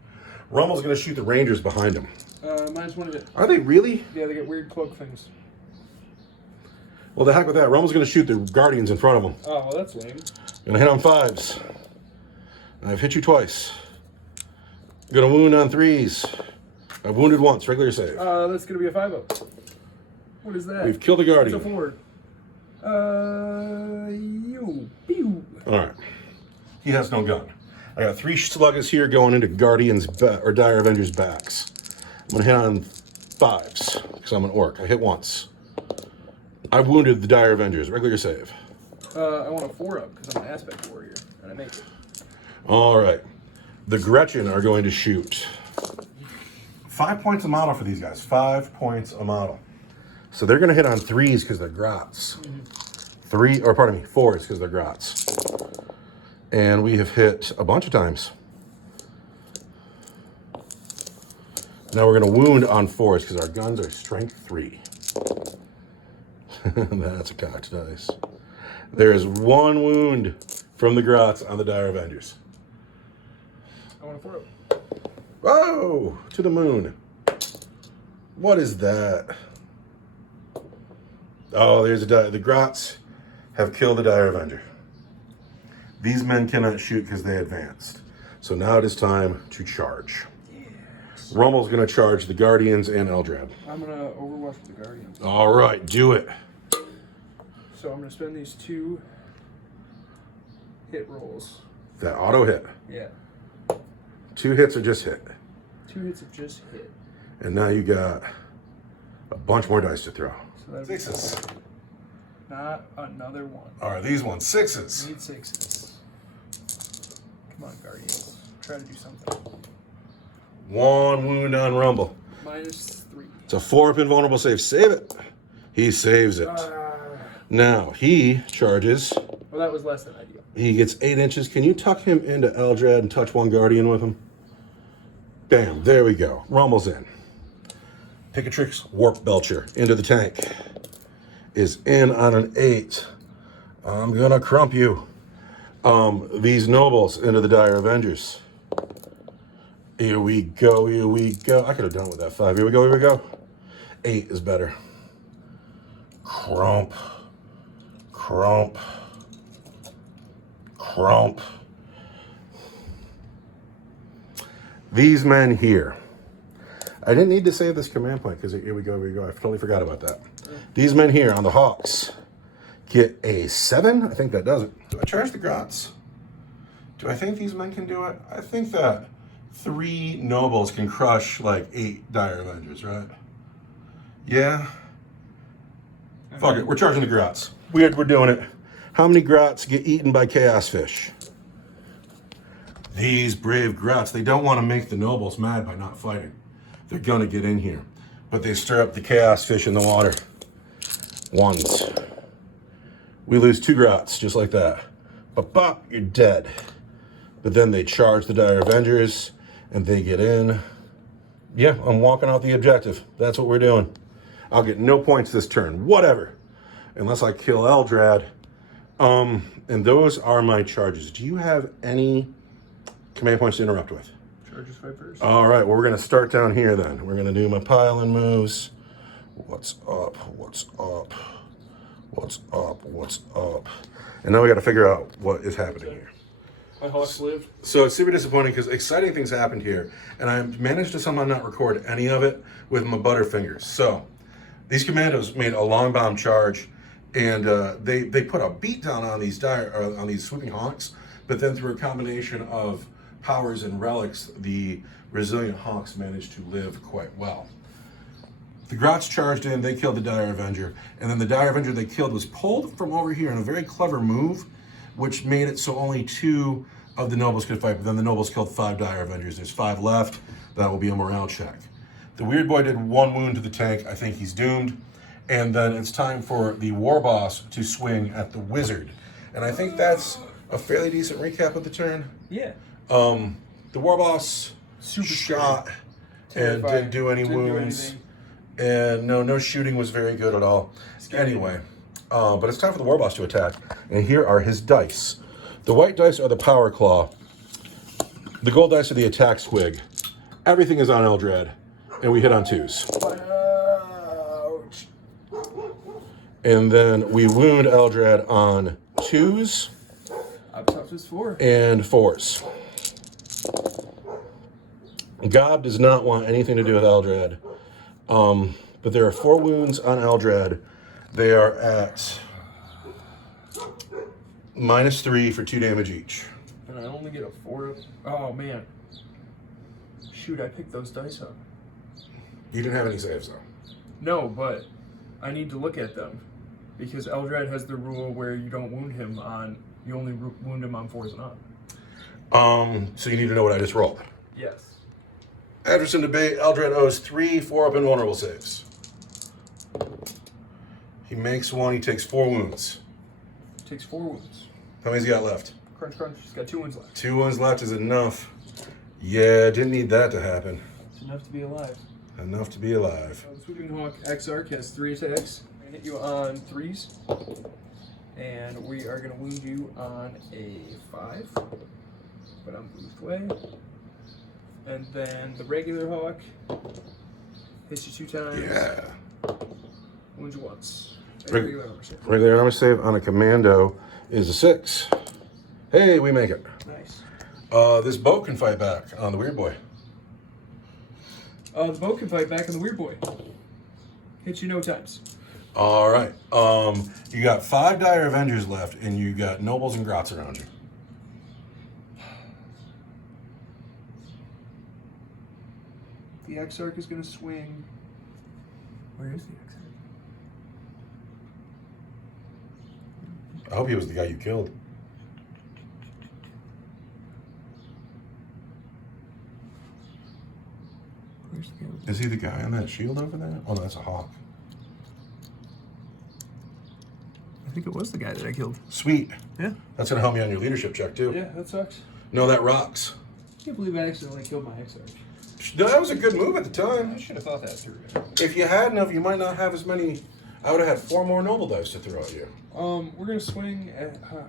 Rummel's going to shoot the Rangers behind him. -1 to hit. Are they really? Yeah, they get weird cloak things. Well, the heck with that. Rummel's going to shoot the Guardians in front of him. Oh, well, that's lame. Going to hit on 5s. I've hit you twice. Going to wound on 3s. I've wounded once. Regular save. That's going to be a 5-0. What is that? We've killed the Guardian. It's a 4. Pew. All right. He has no gun. I got 3 sluggers here going into Guardians or Dire Avengers backs. I'm going to hit on 5s because I'm an orc. I hit once. I wounded the Dire Avengers. Regular save. I want a 4-up because I'm an aspect warrior and I make it. All right. The Gretchen are going to shoot. 5 points a model for these guys. 5 points a model. So they're going to hit on 3s because they're grots. 4s because they're grots. And we have hit a bunch of times. Now we're going to wound on 4s because our guns are strength 3. That's a cocked dice. There is 1 wound from the grots on the Dire Avengers. I want a 4-up. Whoa! To the moon. What is that? Oh, there's a the grots have killed the Dire Avenger. These men cannot shoot because they advanced. So now it is time to charge. Yes. Rummel's going to charge the Guardians and Eldrad. I'm going to overwatch with the Guardians. All right, do it. So I'm going to spend these 2 hit rolls. That auto hit. Yeah. 2 hits are just hit. 2 hits have just hit. And now you got a bunch more dice to throw. So that'd 6s. Not another 1. All right, these ones 6s. Need 6s. Come on, Guardians. Try to do something. 1 wound on Rumble. -3. It's a 4-up invulnerable save. Save it. He saves it. Now he charges. Well, that was less than ideal. He gets 8 inches. Can you tuck him into Eldrad and touch 1 Guardian with him? Bam. There we go. Rumble's in. Picatrix Warp Belcher into the tank. Is in on an 8. I'm going to crump you. These nobles into the Dire Avengers. Here we go. Here we go. I could have done with that 5. Here we go. Here we go. 8 is better. Crump. Crump. Crump. These men here. I didn't need to save this command point because here we go, here we go. I totally forgot about that. These men here on the Hawks get a 7. I think that does it. Do I charge the grots? Do I think these men can do it? I think that 3 nobles can crush like 8 Dire Avengers, right? Yeah. Fuck it. We're charging the grots. We're doing it. How many grots get eaten by chaos fish? These brave grots, they don't want to make the nobles mad by not fighting. they're gonna get in here. But they stir up the chaos fish in the water. Ones. We lose 2 grots, just like that. Bop, you're dead. But then they charge the Dire Avengers, and they get in. Yeah, I'm walking out the objective. That's what we're doing. I'll get no points this turn, whatever. Unless I kill Eldrad. And those are my charges. Do you have any command points to interrupt with? Charges fight first. All right, well, we're going to start down here then. We're going to do my pile-in moves. What's up? What's up? What's up? What's up? And now we got to figure out what is happening here. My Hawks live. So it's super disappointing because exciting things happened here, and I managed to somehow not record any of it with my butterfingers. So these commandos made a long bomb charge, and they put a beat down on these swooping hawks, but then through a combination of powers and relics, the resilient hawks managed to live quite well. The Grots charged in, they killed the Dire Avenger, and then the Dire Avenger they killed was pulled from over here in a very clever move, which made it so only 2 of the nobles could fight, but then the nobles killed 5 Dire Avengers. There's 5 left. That will be a morale check. The Weird Boy did 1 wound to the tank. I think he's doomed. And then it's time for the War Boss to swing at the Wizard. And I think that's a fairly decent recap of the turn. Yeah. The War Boss Super shot and Terrifying. didn't do any Didn't do wounds. anything. And no shooting was very good at all. Anyway, but it's time for the War Boss to attack. And here are his dice. The white dice are the Power Claw. The gold dice are the Attack Squig. Everything is on Eldrad. And we hit on 2s. Ouch. And then we wound Eldrad on 2s Up top is 4. and 4s. Gob does not want anything to do with Eldrad. But there are 4 wounds on Eldrad. They are at -3 for 2 damage each. And I only get a 4. Oh, man. Shoot, I picked those dice up. You didn't have any saves though. No, but I need to look at them. Because Eldrad has the rule where you don't wound him on... You only wound him on 4s and up. So you need to know what I just rolled. Yes. Anderson debate, Eldrad owes 3 4-up invulnerable saves. He makes 1, he takes 4 wounds. Takes 4 wounds. How many's he got left? Crunch, crunch. He's got 2 wounds left. 2 wounds left is enough. Yeah, didn't need that to happen. It's enough to be alive. Enough to be alive. The Swooping Hawk Exarch has 3 attacks. I'm going to hit you on 3s. And we are going to wound you on a 5. But I'm moved away. And then the regular Hawk hits you 2 times. Yeah. Wounds you once. Regular armor save on a commando is a 6. Hey, we make it. Nice. This boat can fight back on the Weird Boy. The boat can fight back on the Weird Boy. Hits you no times. All right. You got 5 Dire Avengers left, and you got nobles and grots around you. The Exarch is going to swing. Where is the Exarch? I hope he was the guy you killed. Where's the other? Is he the guy on that shield over there? Oh, no, that's a hawk. I think it was the guy that I killed. Sweet. Yeah. That's going to help me on your leadership check, too. Yeah, that sucks. No, that rocks. I can't believe I accidentally killed my Exarch. No, that was a good move at the I time. should have thought that through. If you hadn't have, you might not have as many. I would have had 4 more noble dice to throw at you. We're gonna swing at. Are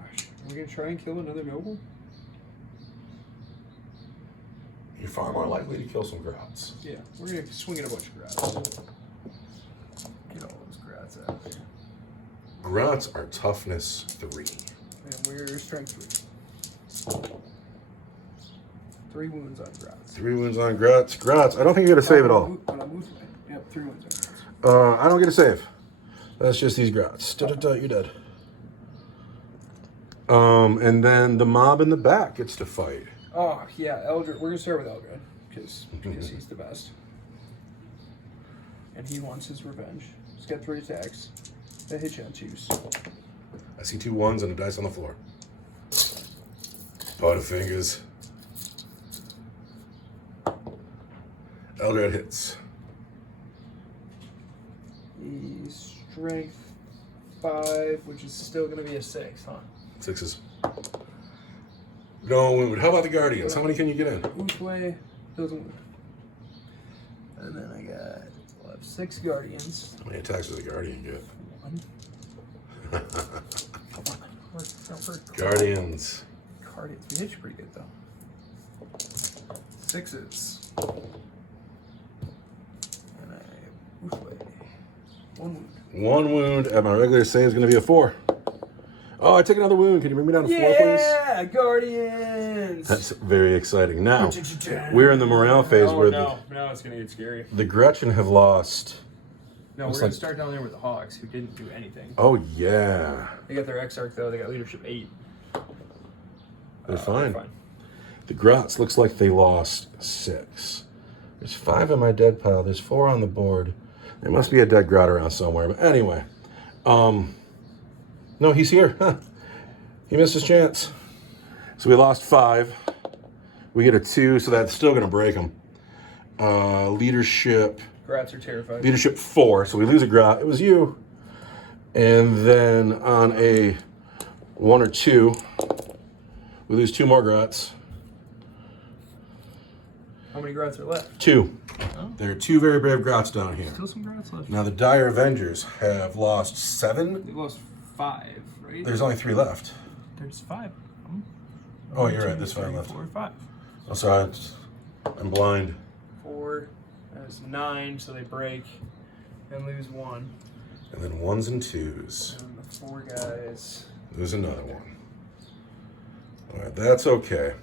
we gonna try and kill another noble? You're far more likely to kill some grots. Yeah, we're gonna swing at a bunch of grats. Get all those grats out there. Grots are toughness 3. And we're strength 3. 3 wounds on grats. 3 wounds on grots. Grots, I don't think you get a save at all. When I move, yep, 3 wounds on grats. I don't get a save. That's just these grots. You're dead. And then the mob in the back gets to fight. Oh yeah, Eldred. We're gonna start with Eldred because he's the best, and he wants his revenge. He's got 3 attacks. That hit you on 2s. I see 2 1s and a dice on the floor. Butterfingers. Eldar hits. He's strength 5, which is still going to be a 6, huh? 6s. No wound. How about the Guardians? How many can you get in? Which way? Doesn't wound. And then I'll have 6 Guardians. How many attacks does a Guardian get? 1. Come on. Guardians. Guardians. We hit you pretty good, though. 6s. And which way? 1 wound. 1 wound, and my regular save is going to be a 4. Oh, I took another wound. Can you bring me down to 4, please? Yeah, Guardians. That's very exciting. Now, we're in the morale phase where now it's going to get scary. the Gretchen have lost. No, we're going to start down there with the Hawks, who didn't do anything. Oh, yeah. They got their Exarch, though. They got leadership 8. They're fine. The Grots looks like they lost 6. There's 5 in my dead pile. There's 4 on the board. There must be a dead Grot around somewhere. But anyway, no, he's here. Huh. He missed his chance. So we lost 5. We get a 2, so that's still going to break him. Leadership. Grots are terrified. Leadership 4, so we lose a Grot. It was you. And then on a 1 or 2, we lose 2 more Grots. How many Grots are left? 2. Oh. There are 2 very brave Grots down here. Still some Grots left. Now the Dire Avengers have lost 7. They lost 5, right? There's only 3 left. There's 5. Oh, you're right. There's 5 left. 4, 5. Oh, sorry. I'm blind. 4. That's 9, so they break and lose 1. And then 1s and 2s. And the 4 guys. Lose another one. All right, that's okay.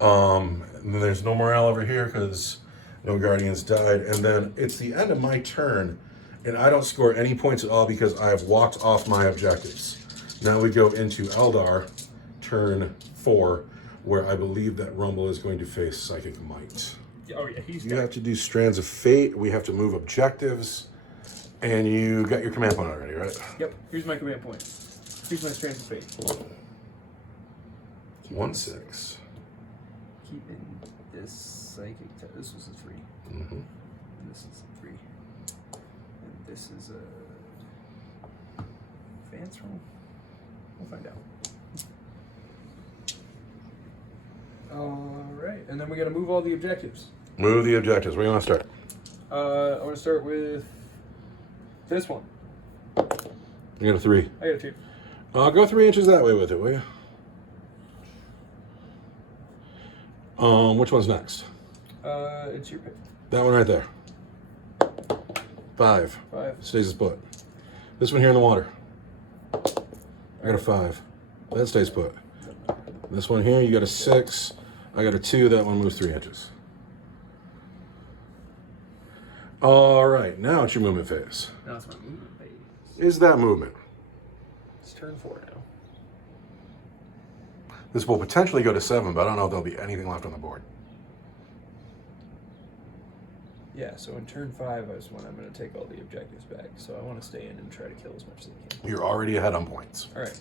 And then there's no morale over here because no Guardians died. And then it's the end of my turn, and I don't score any points at all because I have walked off my objectives. Now we go into Eldar, turn 4, where I believe that Rumble is going to face Psychic Might. Oh, yeah, he's You dead. have to do Strands of Fate. We have to move objectives. And you got your command point already, right? Yep, here's my command point. Here's my Strands of Fate. 1/6. Keeping this Psychic. This was a 3. Mm-hmm. And this is a 3. And this is a advance roll. We'll find out. All right, and then we got to move all the objectives. Move the objectives. Where do you want to start? I want to start with this one. You got a 3. I got a 2. Go 3 inches that way with it, will you? Which one's next? It's your pick. That one right there. 5. 5. Stays put. This one here in the water. I got a 5. That stays put. This one here, you got a 6. I got a 2. That one moves 3 inches. All right, now it's your movement phase. Now it's my movement phase. Is that movement? It's turn 4 now. This will potentially go to 7, but I don't know if there'll be anything left on the board. Yeah, so in turn 5 is when I'm going to take all the objectives back. So I want to stay in and try to kill as much as I can. You're already ahead on points. All right.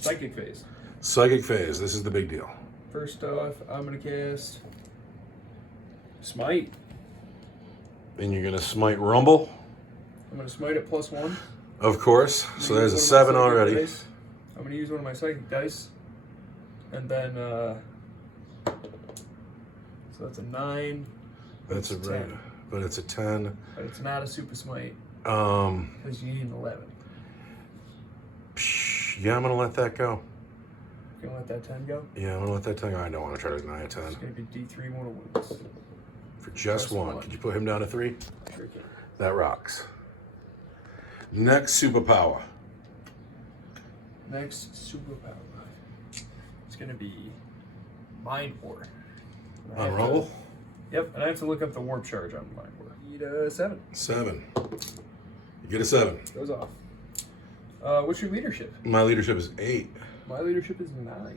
Psychic phase. Psychic phase. This is the big deal. First off, I'm going to cast Smite. And you're going to smite Rumble, I'm going to smite at +1. of course. I'm So gonna there's a use one of my 7 psychic already. dice. I'm going to use one of my psychic dice. And then, so that's a 9. That's a It's right, 10. but it's a 10. But it's not a super smite Um, because you need an 11. yeah, I'm gonna let that go. You gonna let that 10 go? Yeah, I'm gonna let that 10 go. I don't want to try to deny a 10 It's gonna be D3 mortal wounds. for just one. 1. Could you put him down to 3? Sure can. That rocks. Next superpower. Next superpower. It's gonna be Mind War. And I On have Rumble? to- Yep, and I have to look up the warp charge on Mind War. Need a 7. 7. You get a 7. Goes off. What's your leadership? My leadership is 8. My leadership is 9.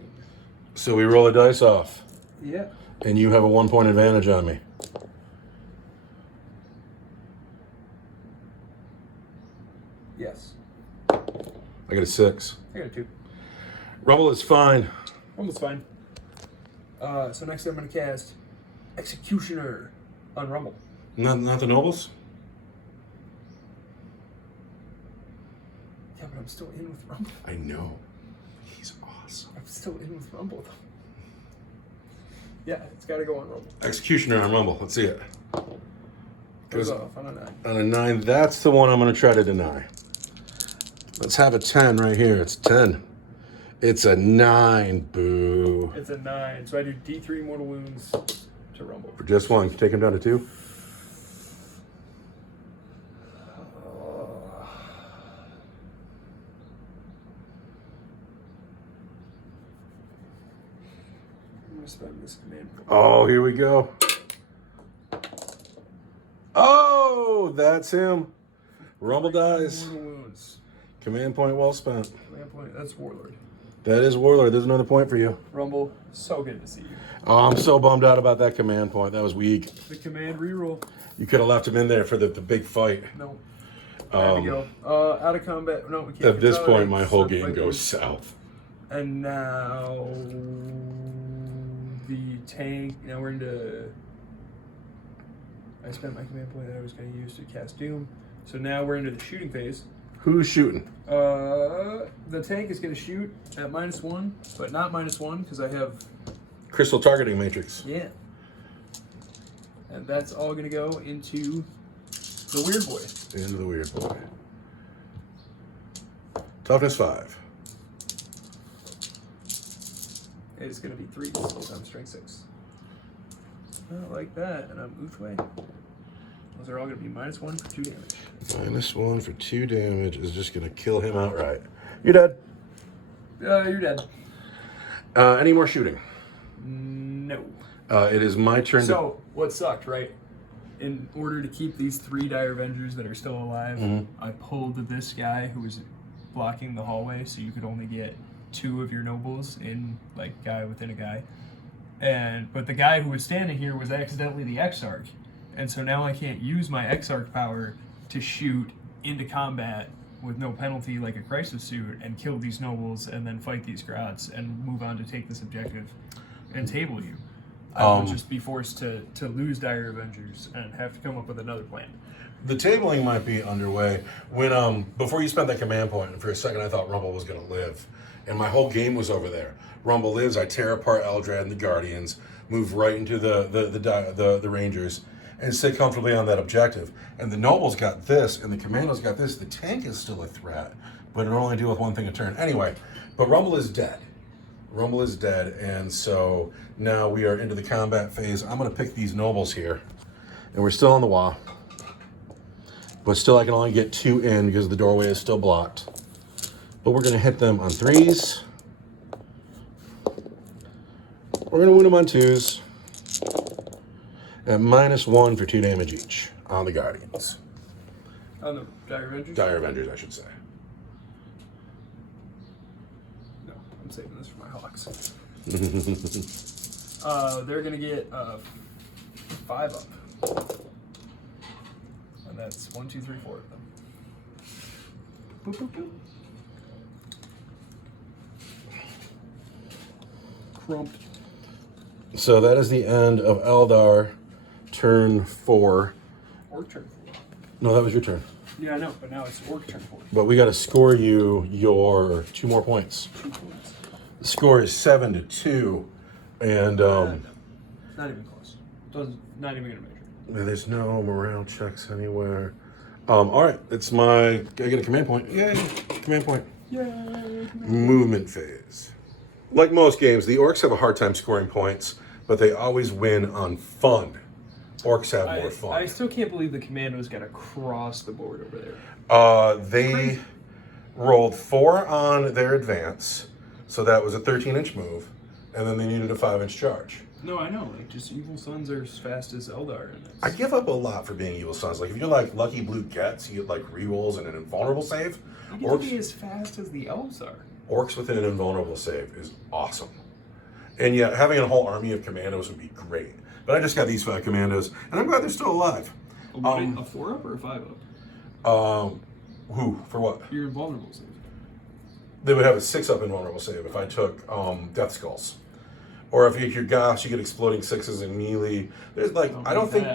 So we roll a dice off, Yeah. and you have a 1-point advantage on me. Yes. I got a 6. I got a 2. Rumble is fine. Almost fine. So next I'm gonna cast Executioner on Rumble. Not the nobles? Yeah, but I'm still in with Rumble. I know. He's awesome. I'm still in with Rumble, though. Yeah, it's got to go on Rumble. Executioner on Rumble. Let's see it. Goes off on a 9. On a 9, that's the one I'm going to try to deny. Let's have a 10 right here. It's 10. It's a 9. Boo. It's a 9. So I do D3 mortal wounds to Rumble. For just one. Take him down to 2. I'm going to spend this command. Oh, here we go. Oh, that's him. Rumble dies. Mortal wounds. Command point well spent. Command point. That's Warlord. That is Warlord. There's another point for you. Rumble, so good to see you. Oh, I'm so bummed out about that command point. That was weak. The command reroll. You could have left him in there for the big fight. No. There we go. Out of combat. No, we can't. At this point, my whole Something game like goes this. south. And now the tank. Now we're into. I spent my command point that I was going to use to cast Doom. So now we're into the shooting phase. Who's shooting? The tank is going to shoot at -1, but not -1 because I have. Crystal targeting matrix. Yeah. And that's all going to go into the weird boy. Into the weird boy. Toughness 5. It's going to be 3 because I'm strength 6. Not like that, and I'm oof way. Those are all going to be -1 for 2 damage. -1 for 2 damage is just going to kill him outright. You're dead. You're dead. Any more shooting? No. It is my turn So, what sucked, right? In order to keep these 3 Dire Avengers that are still alive, I pulled this guy who was blocking the hallway, so you could only get 2 of your nobles in, like, guy within a guy. But the guy who was standing here was accidentally the Exarch. And so now I can't use my Exarch power to shoot into combat with no penalty like a crisis suit and kill these nobles and then fight these grots and move on to take this objective and table you. I would just be forced to lose Dire Avengers and have to come up with another plan. The tabling might be underway. When before you spent that command point, and for a second I thought Rumble was going to live, and my whole game was over there. Rumble lives. I tear apart Eldrad and the Guardians, move right into the Rangers, and sit comfortably on that objective. And the Nobles got this, and the Commandos got this. The tank is still a threat, but it'll only deal with 1 thing a turn. Anyway, but Rumble is dead. Rumble is dead, and so now we are into the combat phase. I'm going to pick these Nobles here, and we're still on the wall. But still, I can only get 2 in because the doorway is still blocked. But we're going to hit them on 3s. We're going to win them on 2s. At -1 for 2 damage each on the Guardians. On the Dire Avengers? Dire Avengers, I should say. No, I'm saving this for my Hawks. They're going to get 5 up. And that's 1, 2, 3, 4 of them. Boop, boop, boop. Crump. So that is the end of Eldar turn 4. Orc turn 4. No, that was your turn. Yeah, I know, but now it's Orc turn 4. But we got to score you your 2 more points. 2 points. The score is 7-2, and Not even close. Not even gonna measure. there's no morale checks anywhere. All right, it's my. I get a command point. Yay! Command point. Yay! Movement phase. Like most games, the Orcs have a hard time scoring points, but they always win on fun. Orcs have more fun. I still can't believe the Commandos got across the board over there. They rolled 4 on their advance, so that was a 13-inch move, and then they needed a 5-inch charge. No, I know. Like, just Evil Sons are as fast as Eldar. And I give up a lot for being Evil Sons. Like, if you're like Lucky Blue Gets, you get like rerolls and an invulnerable save. you get to be as fast as the Elves are. Orcs with an invulnerable save is awesome. And yet, having a whole army of commandos would be great. But I just got these 5 commandos, and I'm glad they're still alive. A 4-up or a 5-up? Who? For what? Your invulnerable save. They would have a 6-up invulnerable save if I took Death Skulls. Or if you're Goths, you get exploding 6s and melee. There's like, I don't think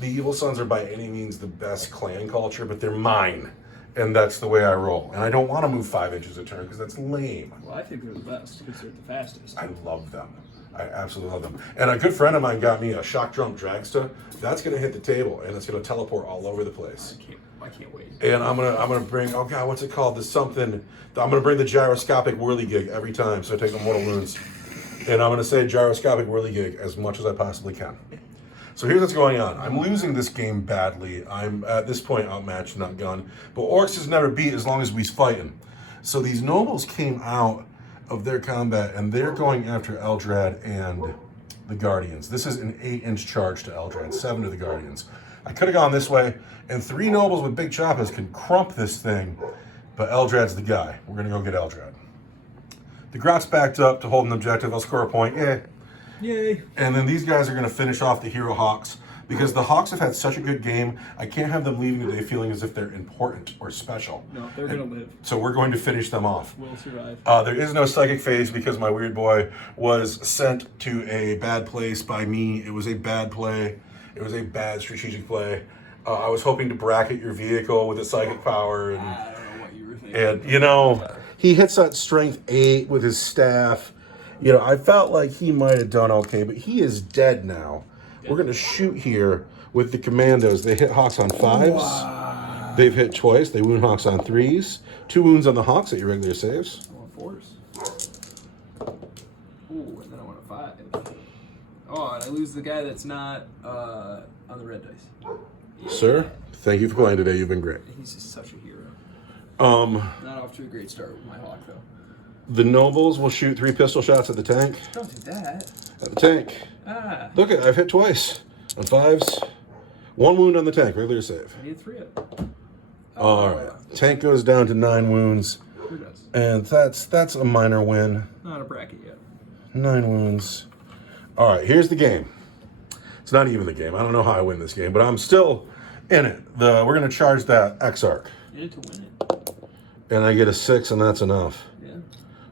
the Evil Sons are by any means the best clan culture, but they're mine. And that's the way I roll. And I don't want to move 5 inches a turn because that's lame. Well, I think they're the best because they're the fastest. I love them. I absolutely love them. And a good friend of mine got me a Shock Drum Dragsta. That's going to hit the table, and it's going to teleport all over the place. I can't wait. And I'm gonna bring, oh god, what's it called? There's something. I'm gonna bring the gyroscopic whirligig every time, so I take the mortal wounds. And I'm gonna say gyroscopic whirligig as much as I possibly can. So here's what's going on. I'm losing this game badly. I'm at this point outmatched, not gun. But Orks is never beat as long as we's fighting. So these nobles came out of their combat and they're going after Eldrad and the Guardians. This is an 8-inch charge to Eldrad, 7 to the Guardians. I could have gone this way, and 3 nobles with big choppas can crump this thing, but Eldrad's the guy. We're gonna go get Eldrad. The Grot's backed up to hold an objective. I'll score a point, Yay. And then these guys are gonna finish off the Hero Hawks. Because the Hawks have had such a good game, I can't have them leaving today feeling as if they're important or special. No, they're going to live. So we're going to finish them off. We'll survive. There is no psychic phase because my weird boy was sent to a bad place by me. It was a bad play. It was a bad strategic play. I was hoping to bracket your vehicle with a psychic power. And, I don't know what you were thinking. and you know, he hits that strength 8 with his staff. You know, I felt like he might have done okay, but he is dead now. We're going to shoot here with the commandos. They hit Hawks on 5s. Wow. They've hit twice. They wound Hawks on 3s. 2 wounds on the Hawks at your regular saves. I want 4s. Ooh, and then I want a 5. Oh, and I lose the guy that's not on the red dice. Yeah. Sir, thank you for playing today. You've been great. He's just such a hero. Not off to a great start with my Hawk, though. The nobles will shoot 3 pistol shots at the tank. Don't do that. At the tank. Ah. Look, I've hit twice on 5s. 1 wound on the tank, regular save. I need 3 of them. All right. Tank goes down to 9 wounds. Who does? And that's a minor win. Not a bracket yet. 9 wounds. All right, here's the game. It's not even the game. I don't know how I win this game, but I'm still in it. We're going to charge that Exarch. In it to win it. And I get a 6, and that's enough. Yeah.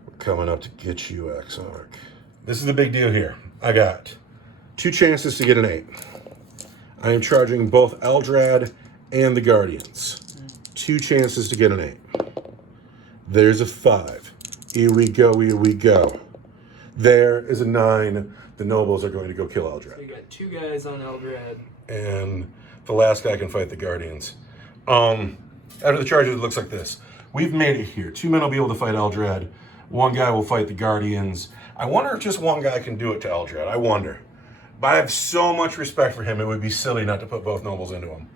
We're coming up to get you, Exarch. This is the big deal here. I got 2 chances to get an 8. I am charging both Eldrad and the Guardians. 2 chances to get an 8. There's a 5. Here we go, here we go. There is a 9. The nobles are going to go kill Eldrad. So you got 2 guys on Eldrad. And the last guy can fight the Guardians. After the charges, it looks like this. We've made it here. 2 men will be able to fight Eldrad. 1 guy will fight the Guardians. I wonder if just 1 guy can do it to Eldrad. I wonder. But I have so much respect for him, it would be silly not to put both nobles into him.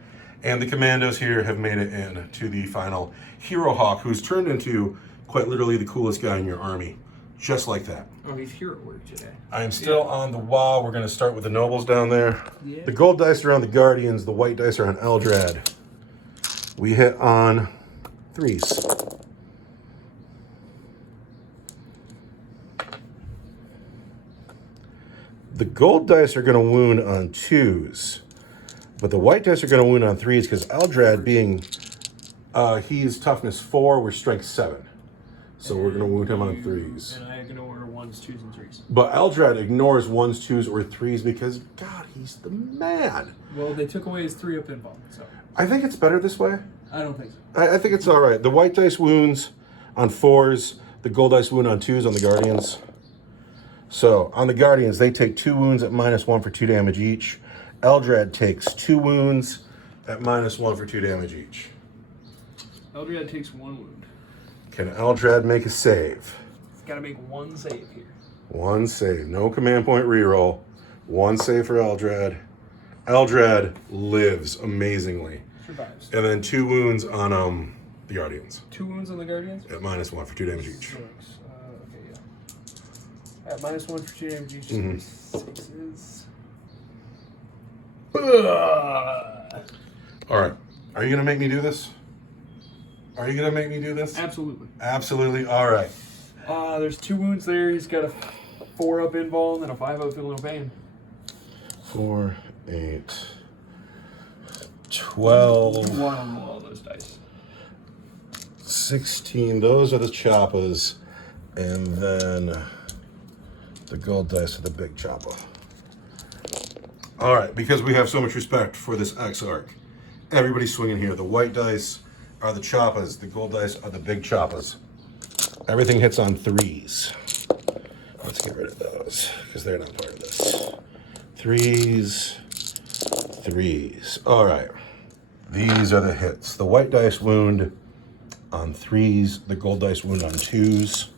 And the commandos here have made it in to the final Hero Hawk, who's turned into quite literally the coolest guy in your army. Just like that. Oh, he's hero work today. I am still on the wall. We're going to start with the nobles down there. Yeah. The gold dice are on the Guardians. The white dice are on Eldrad. We hit on 3s. The gold dice are going to wound on 2s, but the white dice are going to wound on 3s because Eldrad being, he's toughness 4, we're strength 7. So we're going to wound him on 3s. And I'm going to order 1s, 2s, and 3s. But Eldrad ignores 1s, 2s, or 3s because, God, he's the man. Well, they took away his 3-up invuln, so. I think it's better this way. I don't think so. I think it's all right. The white dice wounds on 4s, the gold dice wound on 2s on the Guardians. So on the Guardians, they take 2 wounds at -1 for 2 damage each. Eldrad takes 2 wounds at -1 for 2 damage each. Eldrad takes 1 wound. Can Eldrad make a save? He's got to make 1 save here. 1 save. No command point reroll. 1 save for Eldrad. Eldrad lives amazingly. Survives. And then 2 wounds on the Guardians. 2 wounds on the Guardians? At -1 for 2 damage each. 6. Okay, yeah. At -1 for 2 damage each. 6s. All right. Are you going to make me do this? Are you going to make me do this? Absolutely. Absolutely. All right. There's 2 wounds there. He's got a 4-up invuln and a 5-up feel no pain. 4, 8, 12. You want on all those dice. 16. Those are the choppas. And then The gold dice for the big chopper. All right, because we have so much respect for this X-Arc, everybody's swinging here. The white dice are the choppas. The gold dice are the big choppas. Everything hits on 3s. Let's get rid of those because they're not part of this. 3s, 3s. All right. These are the hits. The white dice wound on 3s. The gold dice wound on 2s.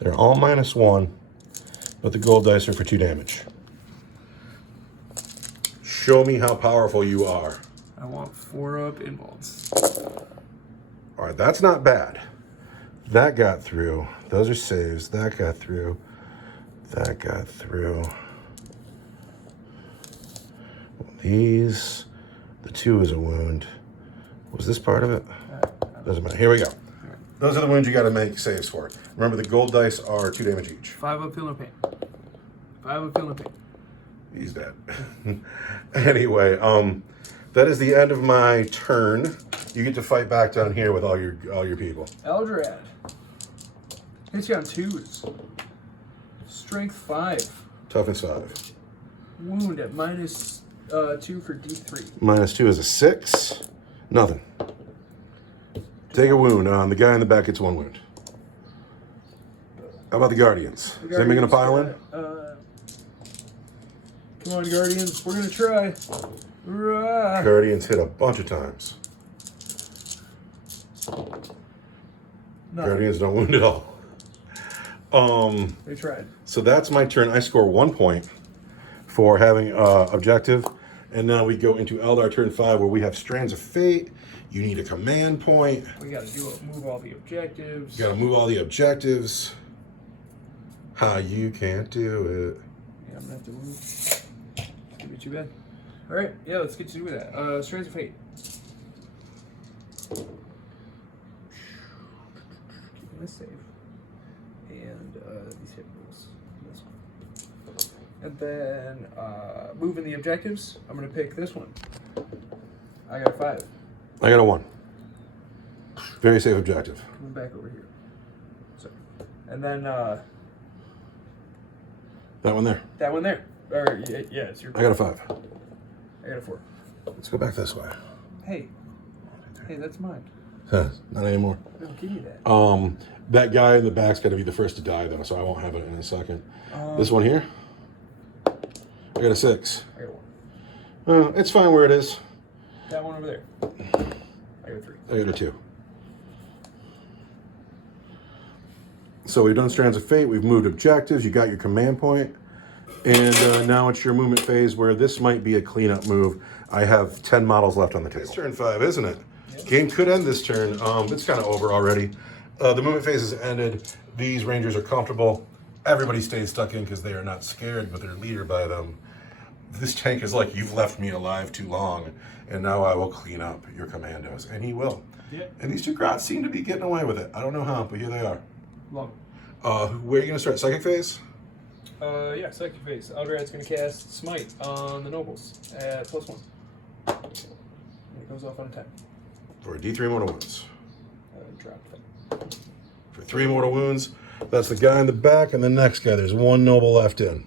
They're all -1, but the gold dice are for 2 damage. Show me how powerful you are. I want 4-up involves. All right, that's not bad. That got through. Those are saves. That got through. That got through. These, the 2 is a wound. Was this part of it? Doesn't matter. Here we go. Those are the wounds you got to make saves for. Remember, the gold dice are 2 damage each. 5-up, feel no pain. 5-up, feel no pain. He's dead. Anyway, that is the end of my turn. You get to fight back down here with all your people. Eldrad. Hits you on 2s. Strength 5. Toughness 5. Wound at -2 for D3. -2 is a 6. Nothing. Take a wound. The guy in the back gets 1 wound. How about the Guardians? Is anybody going to pile in? Come on, Guardians. We're going to try. Hurrah. Guardians hit a bunch of times. No. Guardians don't wound at all. They tried. So that's my turn. I score 1 point for having objective. And now we go into Eldar turn 5 where we have Strands of Fate. You need a command point. We got to move all the objectives. You got to move all the objectives. Ha, you can't do it. Yeah, I'm going to have to move. It's going to be too bad. All right. Yeah, let's get to do that. Strands of Fate. Keeping this safe. And these hit rules. This one. And then moving the objectives, I'm going to pick this one. I got a 5. I got a 1. Very safe objective. Coming back over here. So, and then that one there. That one there. Or yeah, it's your. I got a 5. I got a 4. Let's go back this way. Hey, that's mine. Not anymore. No, give me that. That guy in the back's got to be the first to die though, so I won't have it in a second. This one here. I got a 6. I got a 1. It's fine where it is. That one over there. I got a 3. I got a 2. So we've done Strands of Fate. We've moved objectives. You got your command point. And now it's your movement phase where this might be a cleanup move. I have 10 models left on the table. It's turn 5, isn't it? Yep. Game could end this turn. It's kind of over already. The movement phase has ended. These Rangers are comfortable. Everybody stays stuck in because they are not scared, but they're leader by them. This tank is like, you've left me alive too long, and now I will clean up your commandos. And he will. Yeah. And these 2 Grots seem to be getting away with it. I don't know how, but here they are. Love it. Where are you going to start? Psychic phase? Yeah, Psychic Phase. Eldrad's going to cast Smite on the Nobles at +1. And it goes off on attack. For a D3 mortal wounds. Drop that. For 3 mortal wounds. That's the guy in the back, and the next guy. There's 1 noble left in.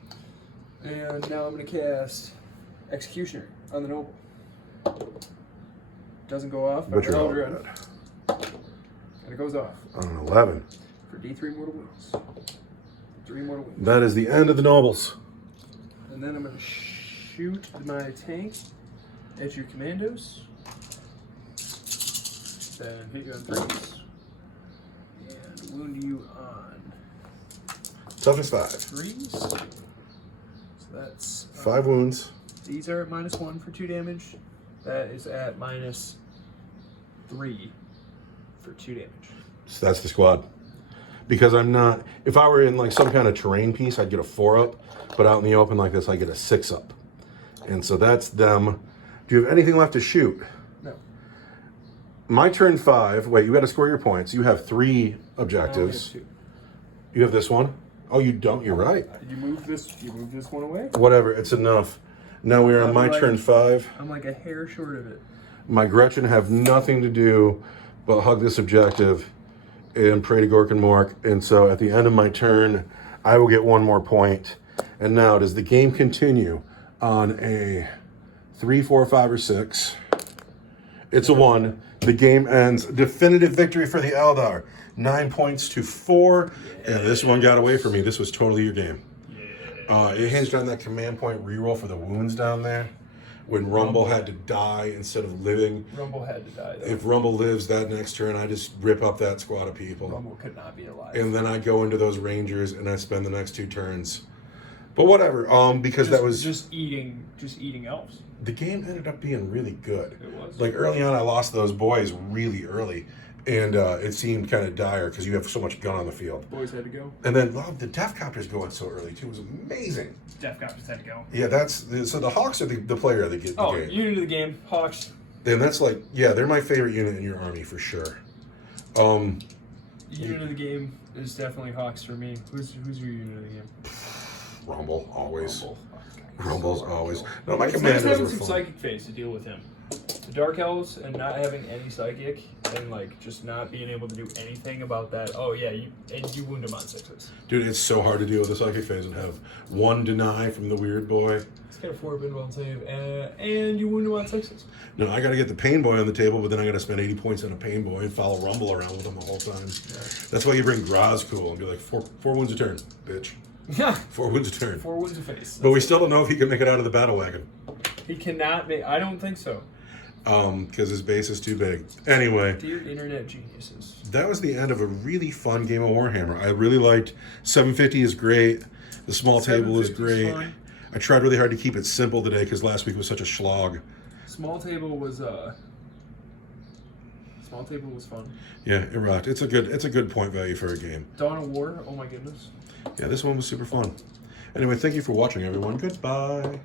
And now I'm going to cast Executioner on the Noble. Doesn't go off, but Eldred. And it goes off. On an 11. For D3 mortal wounds. 3 mortal wounds. That is the end of the nobles. And then I'm going to shoot my tank at your commandos. Then hit you on 3s. And wound you on Toughness 5. 3s. So that's 5 wounds. These are at -1 for 2 damage. That is at -3 for 2 damage. So that's the squad. Because I'm not, if I were in like some kind of terrain piece, I'd get a 4-up, but out in the open like this, I get a 6-up. And so that's them. Do you have anything left to shoot? No. My turn 5, wait, you got to score your points. You have 3 objectives. I have 2. You have this one? Oh, you don't, you're right. You move this one away? Whatever, it's enough. Now we are on I'm my like- turn 5. I'm like a hair short of it. My Gretchen have nothing to do but hug this objective and pray to Gork and Mork. And so at the end of my turn, I will get 1 more point. And now, does the game continue on a 3, 4, 5, or 6? It's a 1. The game ends. Definitive victory for the Eldar. 9 points to 4. Yeah, this one got away from me. This was totally your game. It hinged on that command point reroll for the wounds down there. When Rumble had to die instead of living. Rumble had to die, though. If Rumble lives that next turn, I just rip up that squad of people. Rumble could not be alive. And then I go into those Rangers and I spend the next 2 turns. But whatever, because that was... Just eating elves. The game ended up being really good. It was. Like, early on, I lost those boys really early. And it seemed kind of dire because you have so much gun on the field. Boys had to go. And then the Death Copters going so early, too, was amazing. Death Copters had to go. Yeah, so the Hawks are the player of the game. Unit of the game, Hawks. And that's like, yeah, they're my favorite unit in your army for sure. Unit of the game is definitely Hawks for me. Who's your unit of the game? Rumble, always. Rumble. Rumble's always. No, my It's nice commanders having are some fun. psychic phase to deal with him. The Dark Elves and not having any psychic and like just not being able to do anything about that. Oh yeah, you wound him on 6s. Dude, it's so hard to deal with the psychic phase and have 1 deny from the weird boy. He's got a 4 bid well save and you wound him on 6s. No, I gotta get the pain boy on the table, but then I gotta spend 80 points on a pain boy and follow Rumble around with him the whole time. Yeah. That's why you bring Grozcool and be like, four wounds a turn, bitch. Yeah. 4 wounds a turn. 4 wounds a face. But we still don't know if he can make it out of the battle wagon. He cannot make. I don't think so. Because his base is too big. Anyway. Dear internet geniuses. That was the end of a really fun game of Warhammer. I really liked 750 is great. The small table is great. Fun. I tried really hard to keep it simple today because last week was such a slog. Small table was fun. Yeah, it rocked. It's a good point value for a game. Dawn of War, oh my goodness. Yeah, this one was super fun. Anyway, thank you for watching, everyone. Goodbye.